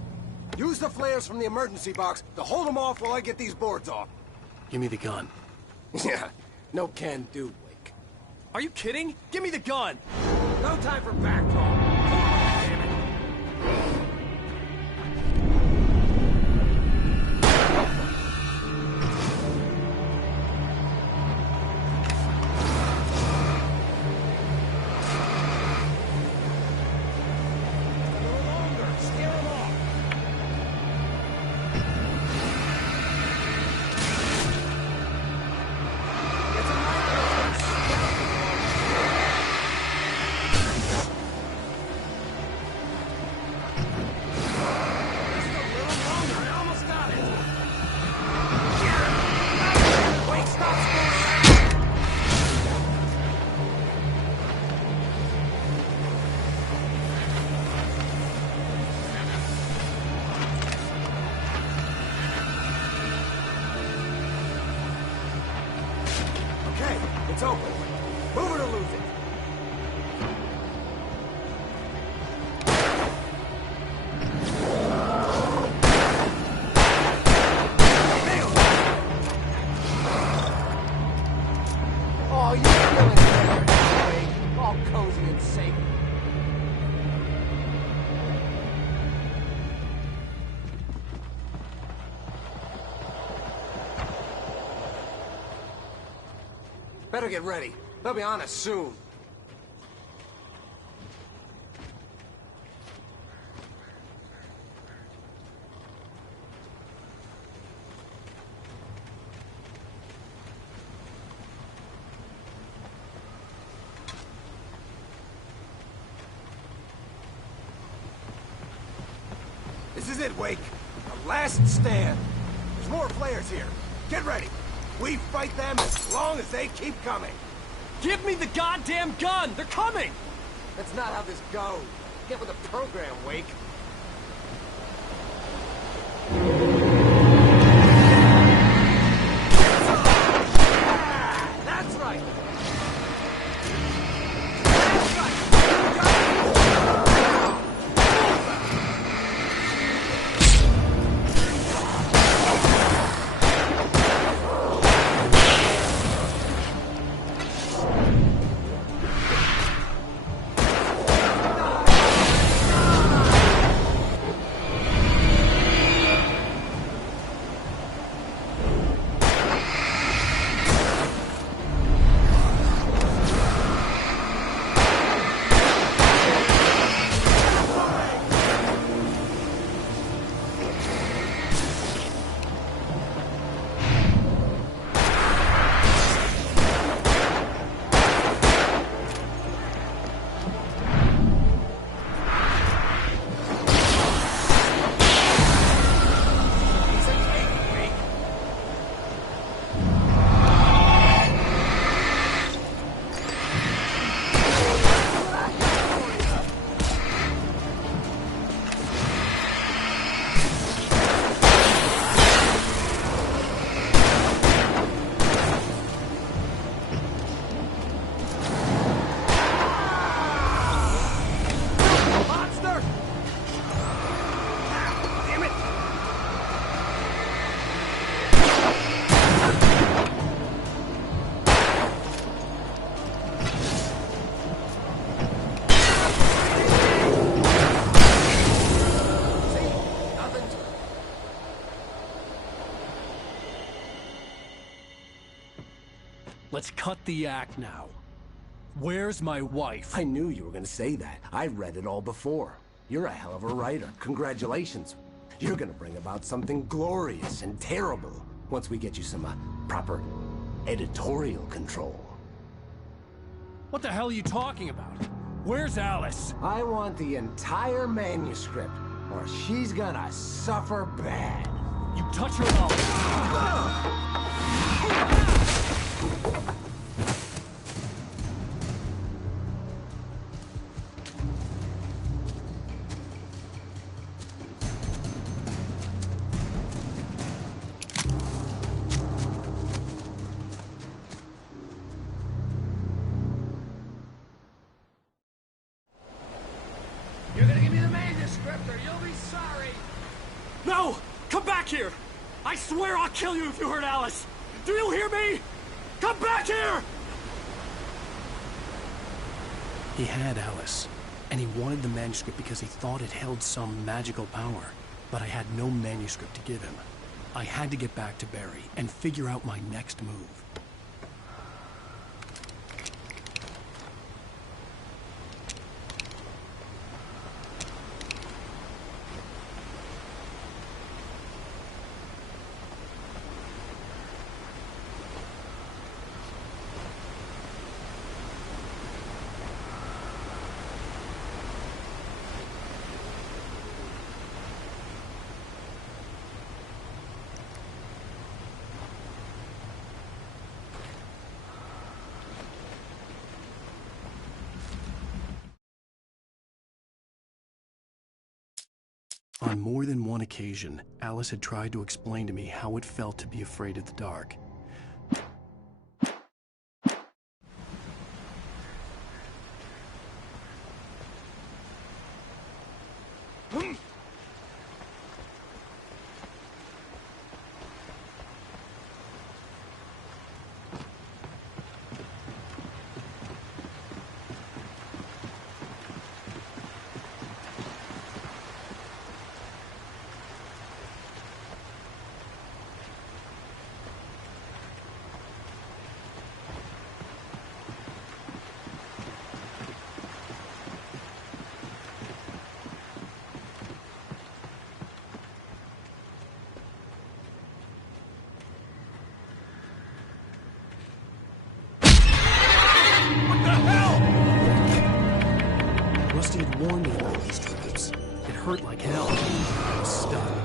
Use the flares from the emergency box to hold them off while I get these boards off. Give me the gun. Yeah, no can do, Wake. Are you kidding? Give me the gun! No time for back talk. Damn it. It's open. Move it or lose it. Oh, you're feeling better, all cozy and safe. Better get ready. They'll be on us soon. This is it, Wake. The last stand. There's more players here. Get ready. We fight them as long as they keep coming. Give me the goddamn gun! They're coming! That's not how this goes. Get with the program, Wake. That's right. Let's cut the act now. Where's my wife? I knew you were gonna say that. I read it all before. You're a hell of a writer. Congratulations. You're gonna bring about something glorious and terrible once we get you some proper editorial control. What the hell are you talking about? Where's Alice? I want the entire manuscript, or she's gonna suffer bad. You touch her mouth. You're gonna give me the manuscript or you'll be sorry. No! Come back here! I swear I'll kill you if you hurt Alice! Do you hear me? Come back here! He had Alice, and he wanted the manuscript because he thought it held some magical power. But I had no manuscript to give him. I had to get back to Barry and figure out my next move. On more than one occasion, Alice had tried to explain to me how it felt to be afraid of the dark. hurt like hell. I was stuck.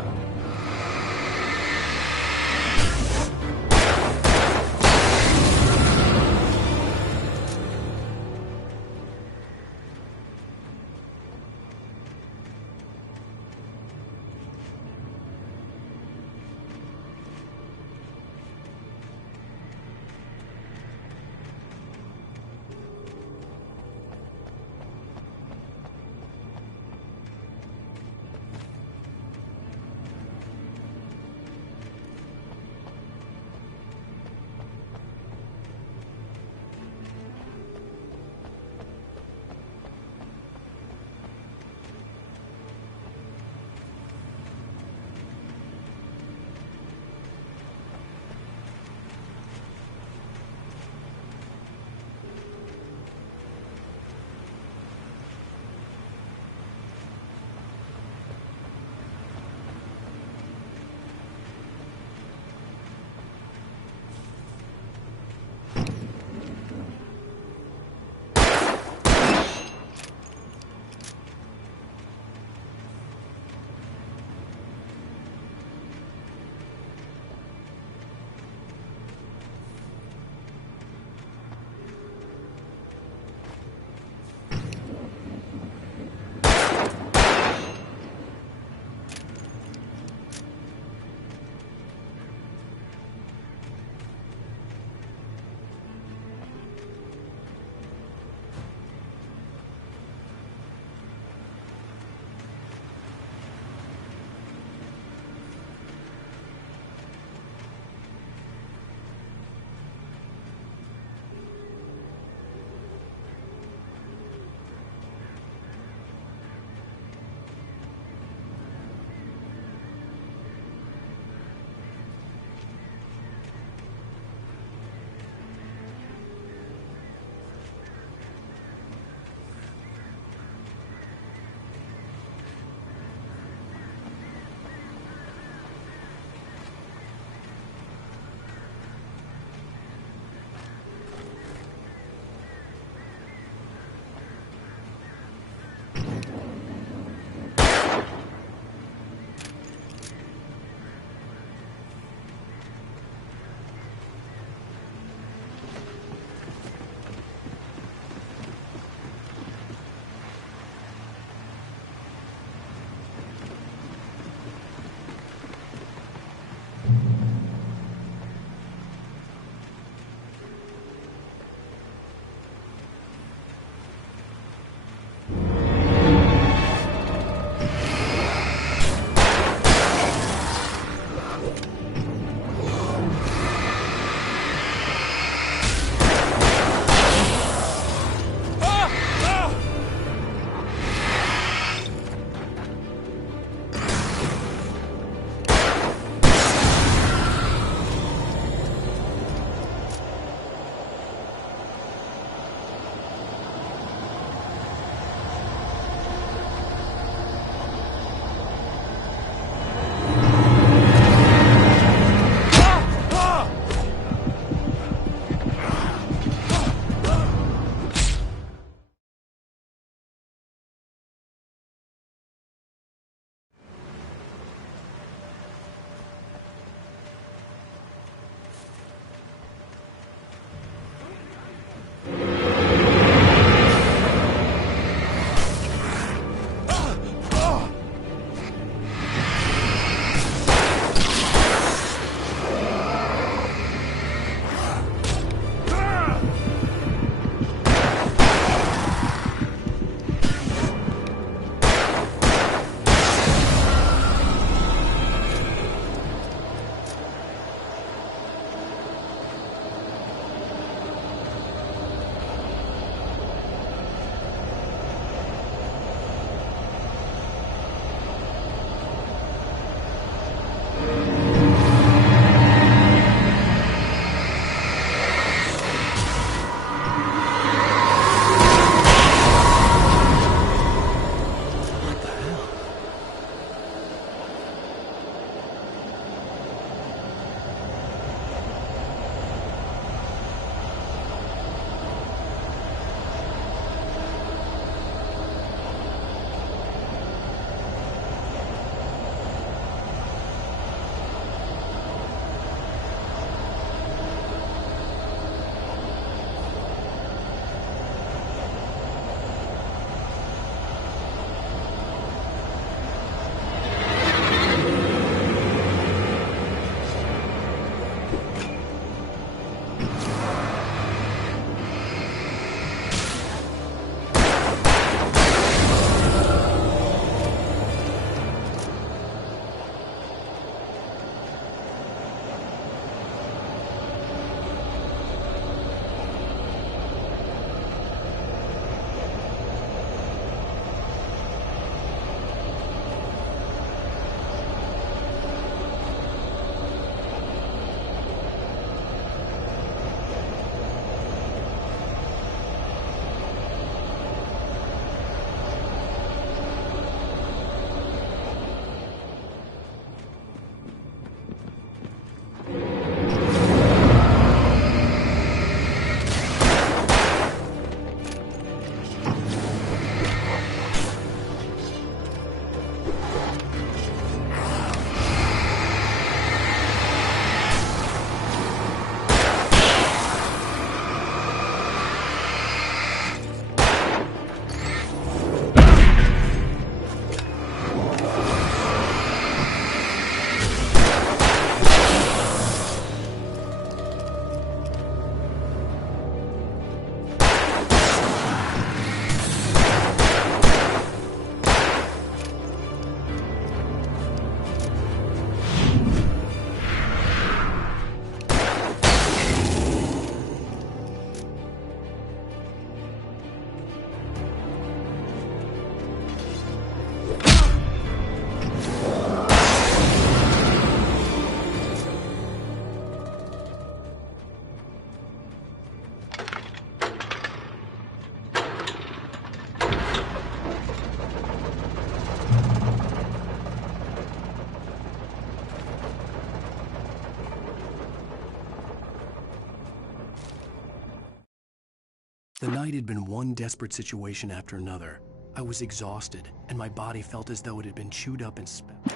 The night had been one desperate situation after another. I was exhausted, and my body felt as though it had been chewed up and spent.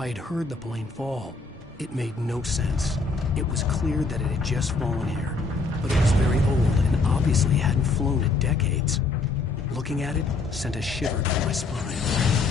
I had heard the plane fall. It made no sense. It was clear that it had just fallen here, but it was very old and obviously hadn't flown in decades. Looking at it sent a shiver down my spine.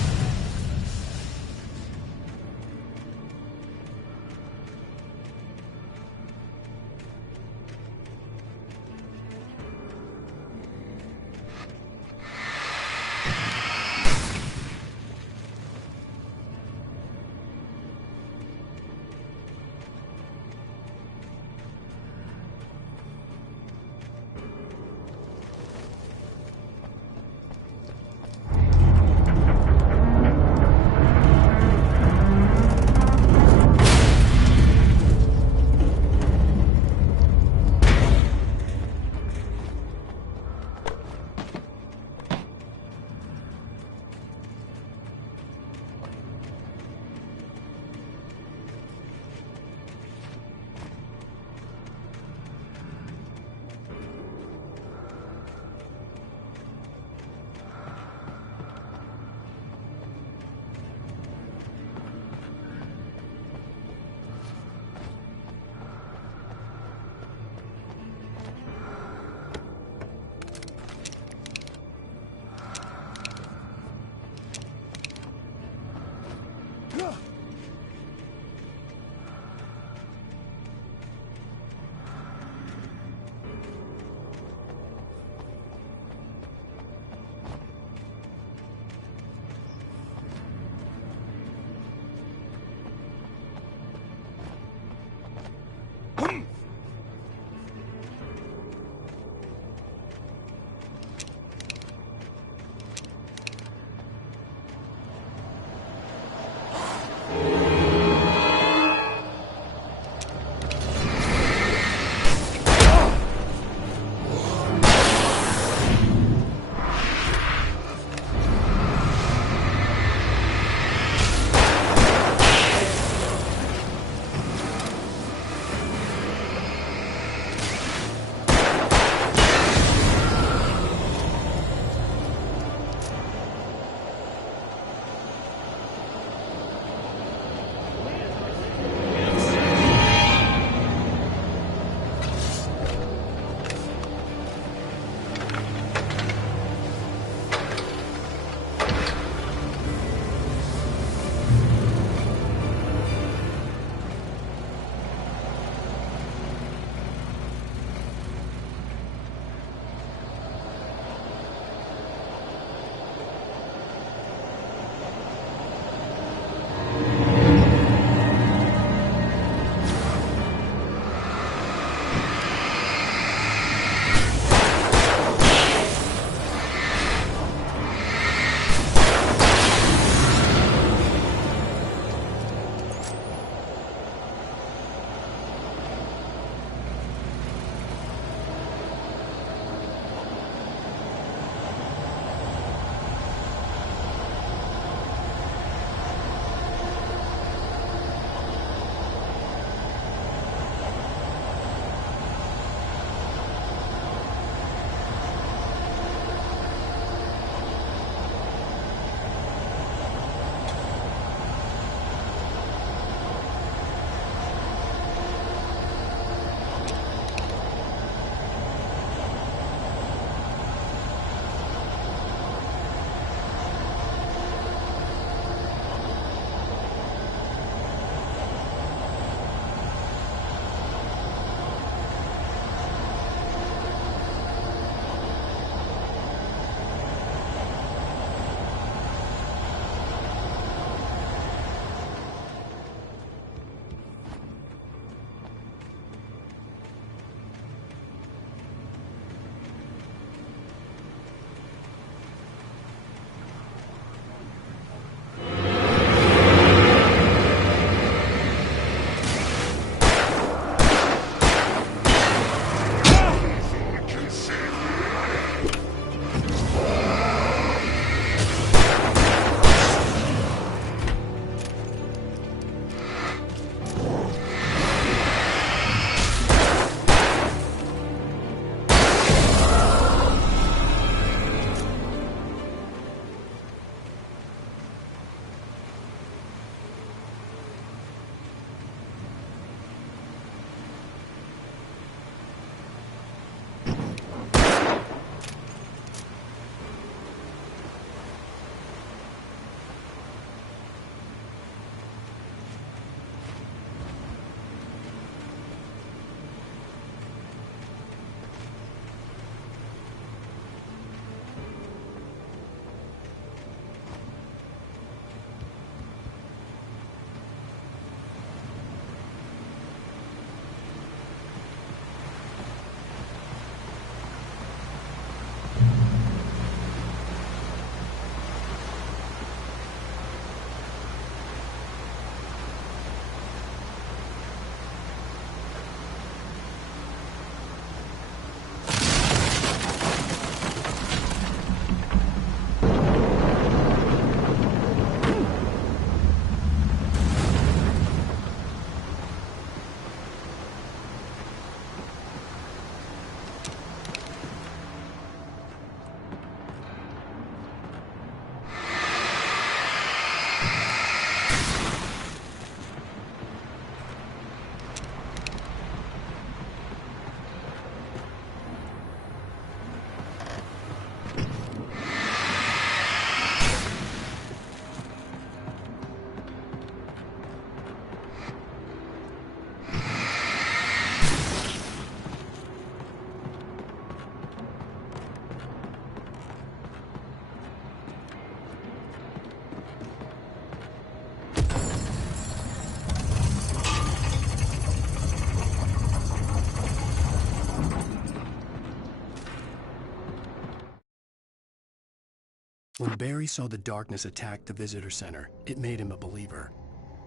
When Barry saw the darkness attack the visitor center, it made him a believer.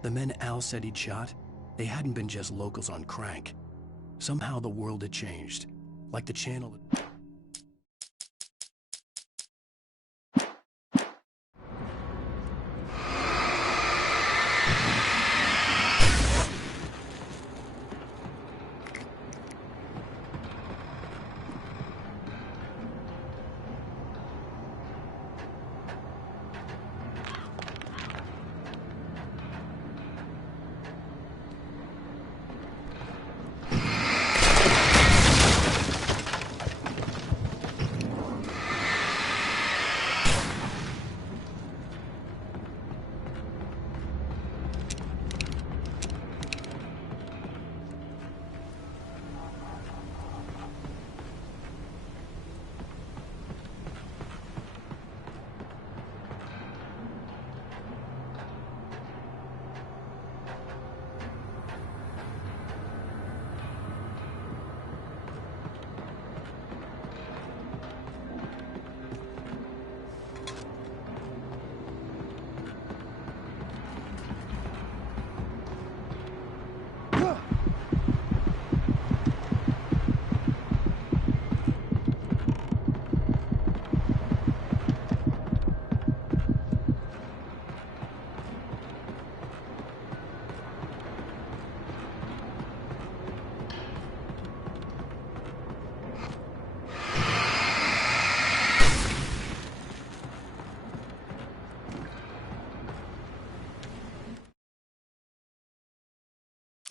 The men Al said he'd shot, they hadn't been just locals on crank. Somehow the world had changed, like the channel.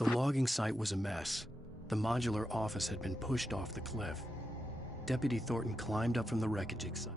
The logging site was a mess. The modular office had been pushed off the cliff. Deputy Thornton climbed up from the wreckage site.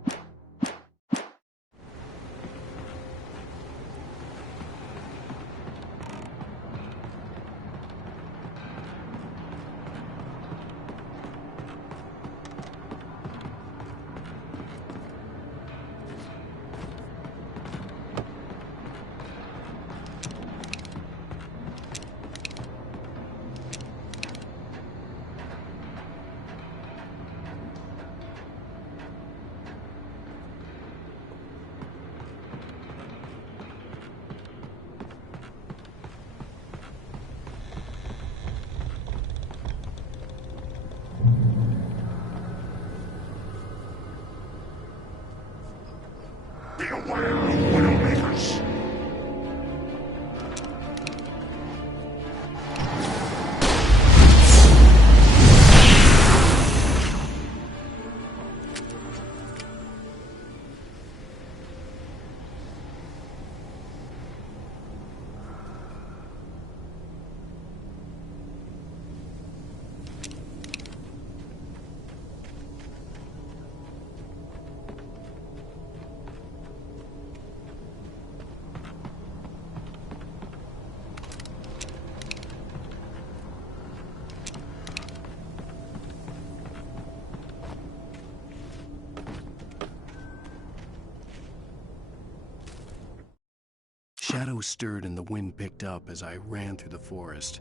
Shadows stirred and the wind picked up as I ran through the forest.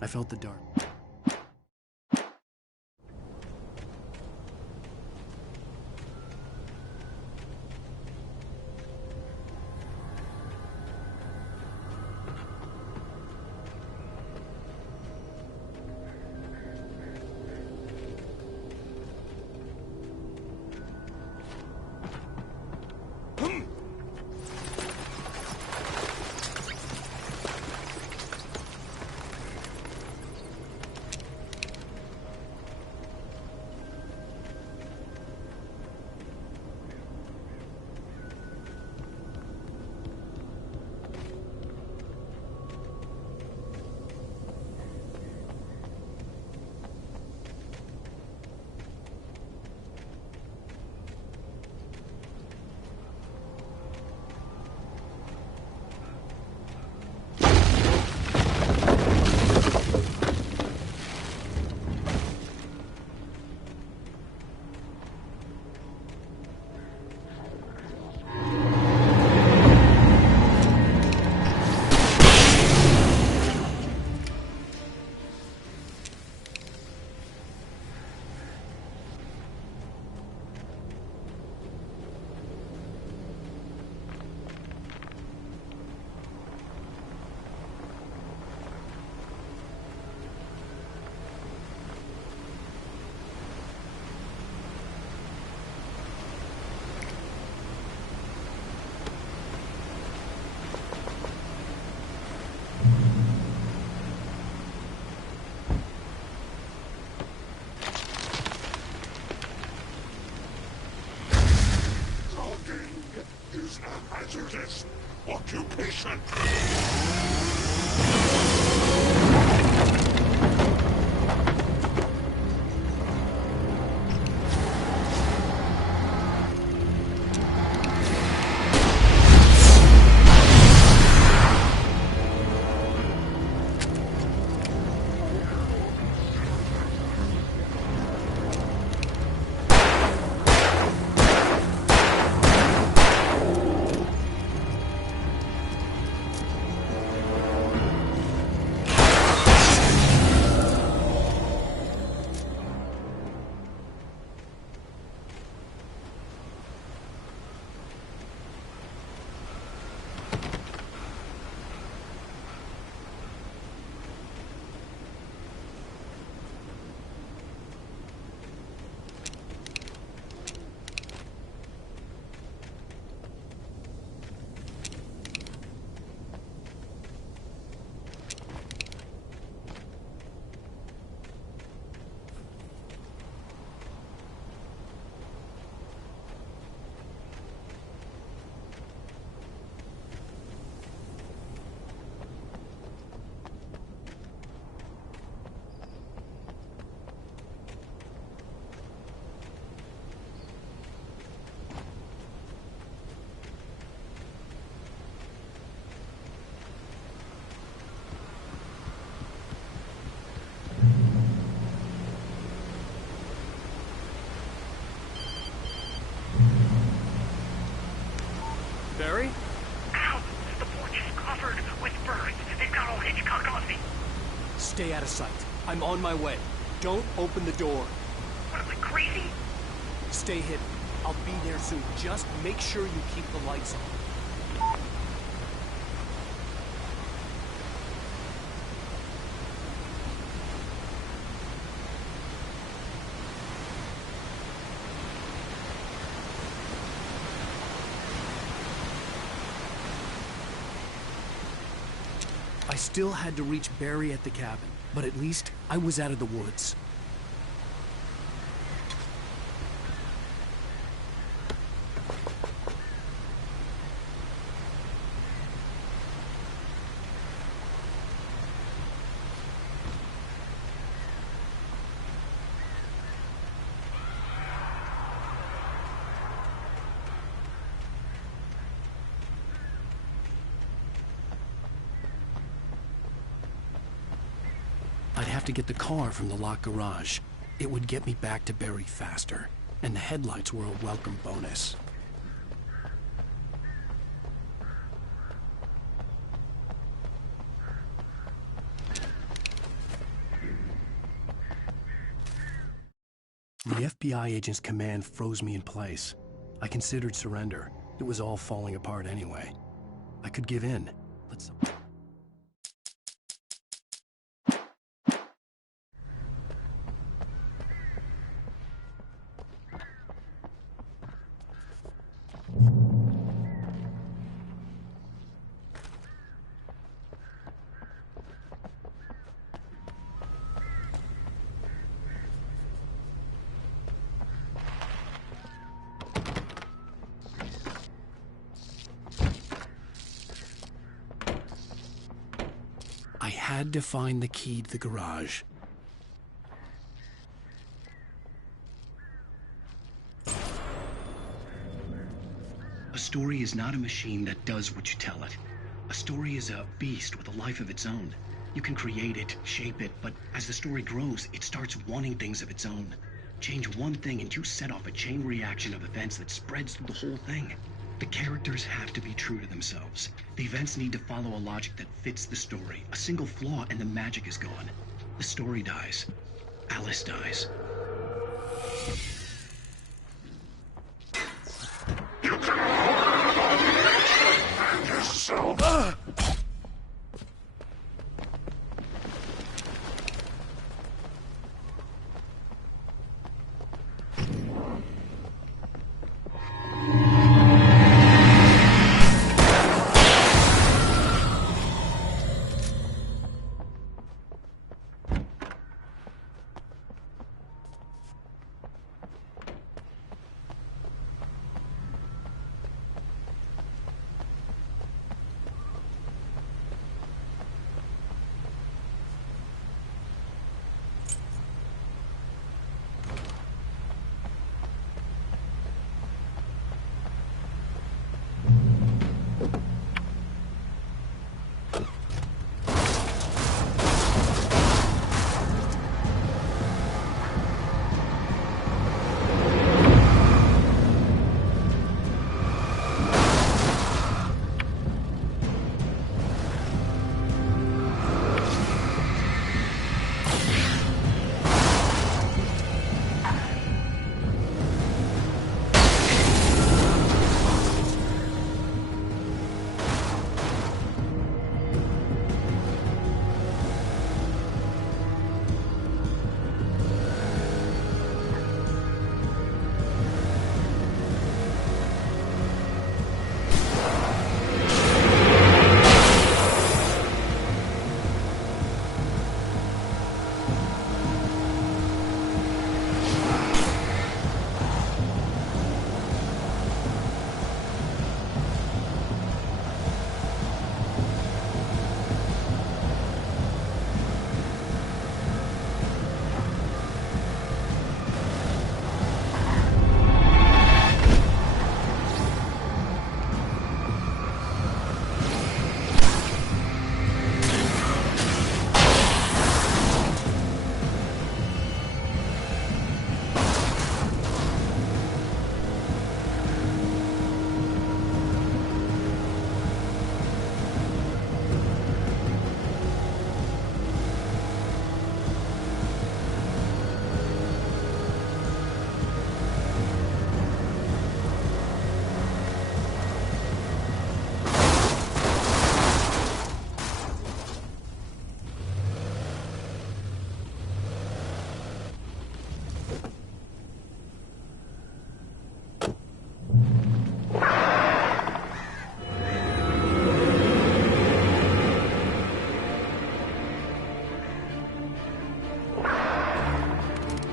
I felt the dark. Artist. Occupation. Barry? Ow! The porch is covered with birds. They've got all Hitchcock on me. Stay out of sight. I'm on my way. Don't open the door. What am I, crazy? Stay hidden. I'll be there soon. Just make sure you keep the lights on. I still had to reach Barry at the cabin, but at least I was out of the woods. I'd have to get the car from the locked garage. It would get me back to Barry faster, and the headlights were a welcome bonus. The FBI agent's command froze me in place. I considered surrender. It was all falling apart anyway. I could give in, but I had to find the key to the garage. A story is not a machine that does what you tell it. A story is a beast with a life of its own. You can create it, shape it, but as the story grows, it starts wanting things of its own. Change one thing and you set off a chain reaction of events that spreads through the whole thing. The characters have to be true to themselves. The events need to follow a logic that fits the story. A single flaw and the magic is gone. The story dies. Alice dies. You can yourself.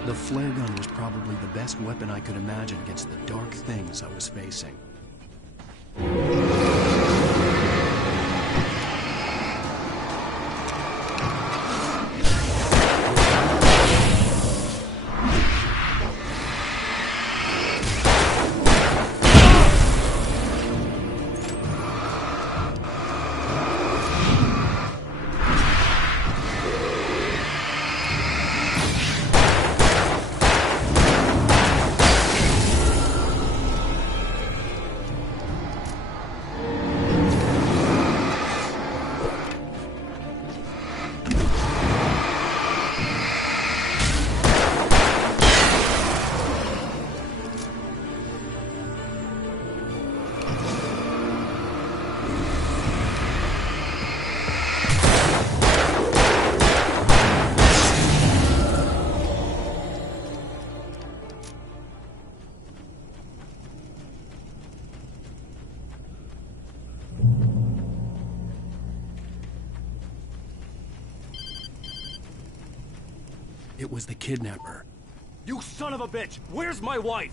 The flare gun was probably the best weapon I could imagine against the dark things I was facing. It was the kidnapper. You son of a bitch! Where's my wife?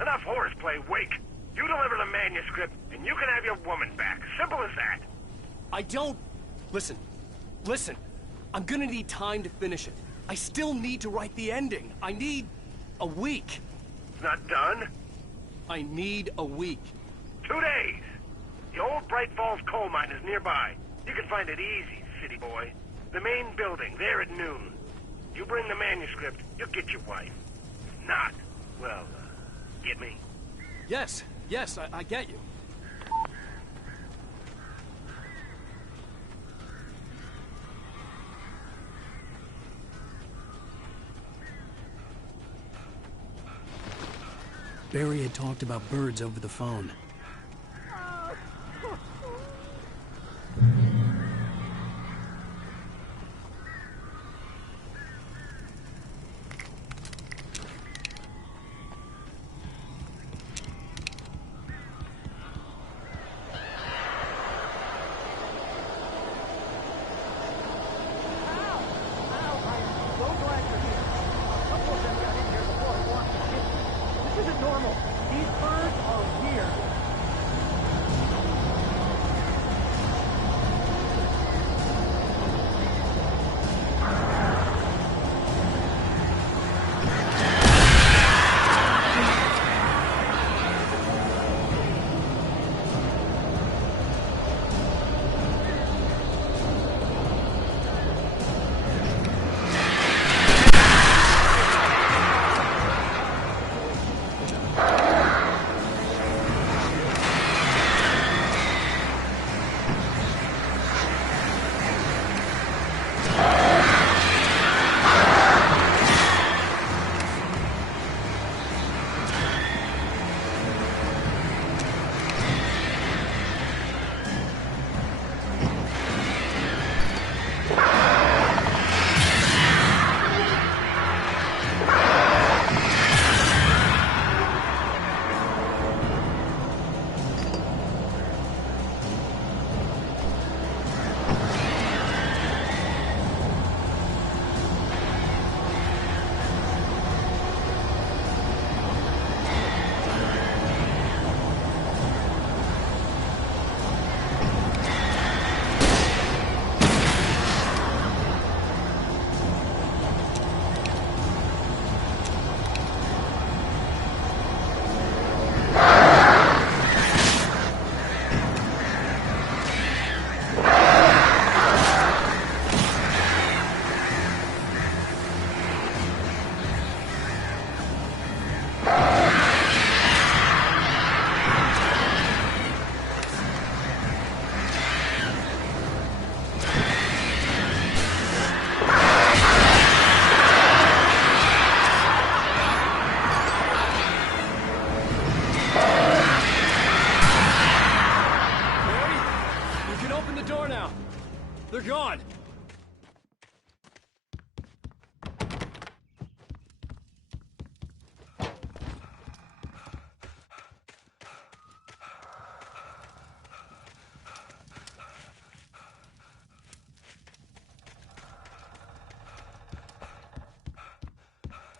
Enough horseplay, Wake. You deliver the manuscript, and you can have your woman back. Simple as that. I don't... Listen. I'm gonna need time to finish it. I still need to write the ending. I need a week. It's not done? I need a week. 2 days. The old Bright Falls coal mine is nearby. You can find it easy, city boy. The main building, there at noon. You bring the manuscript, you'll get your wife. If not, well, get me? Yes, I get you. Barry had talked about birds over the phone.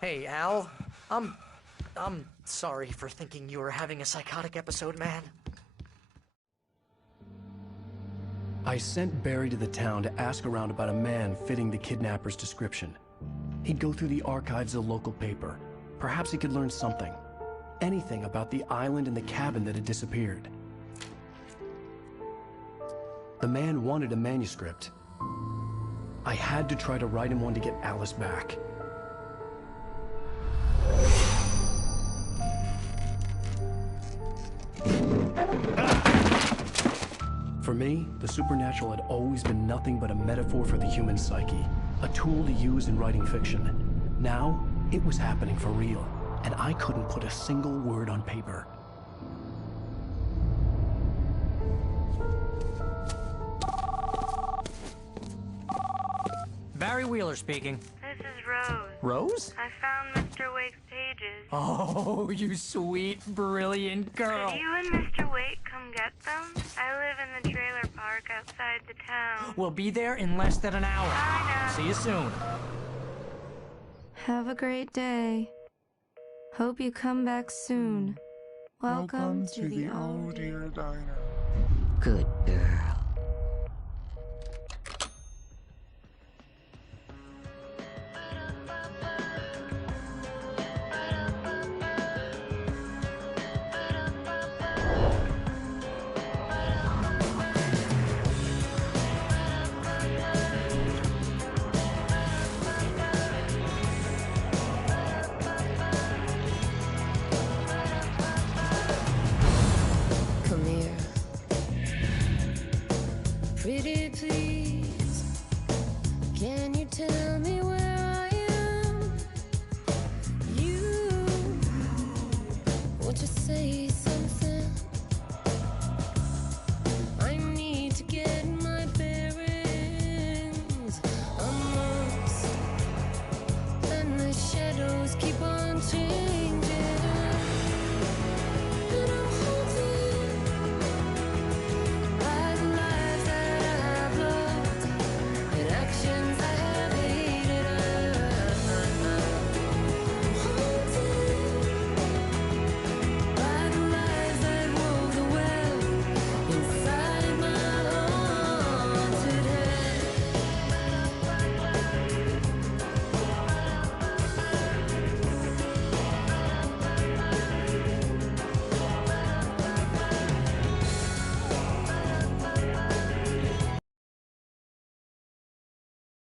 Hey, Al. I'm sorry for thinking you were having a psychotic episode, man. I sent Barry to the town to ask around about a man fitting the kidnapper's description. He'd go through the archives of the local paper. Perhaps he could learn something. Anything about the island and the cabin that had disappeared. The man wanted a manuscript. I had to try to write him one to get Alice back. For me, the supernatural had always been nothing but a metaphor for the human psyche, a tool to use in writing fiction. Now, it was happening for real, and I couldn't put a single word on paper. Barry Wheeler speaking. This is Rose. Rose? I found Mr. Wake's pages. Oh, you sweet, brilliant girl. Could you and Mr. Wake come get them? I live in the trailer park outside the town. We'll be there in less than an hour. I know. See you soon. Have a great day. Hope you come back soon. Welcome to the Oh Dear Diner. Good girl. Come here. Pretty please, can you tell me where I am? You, won't you say something? I need to get my bearings amongst, and the shadows keep on changing.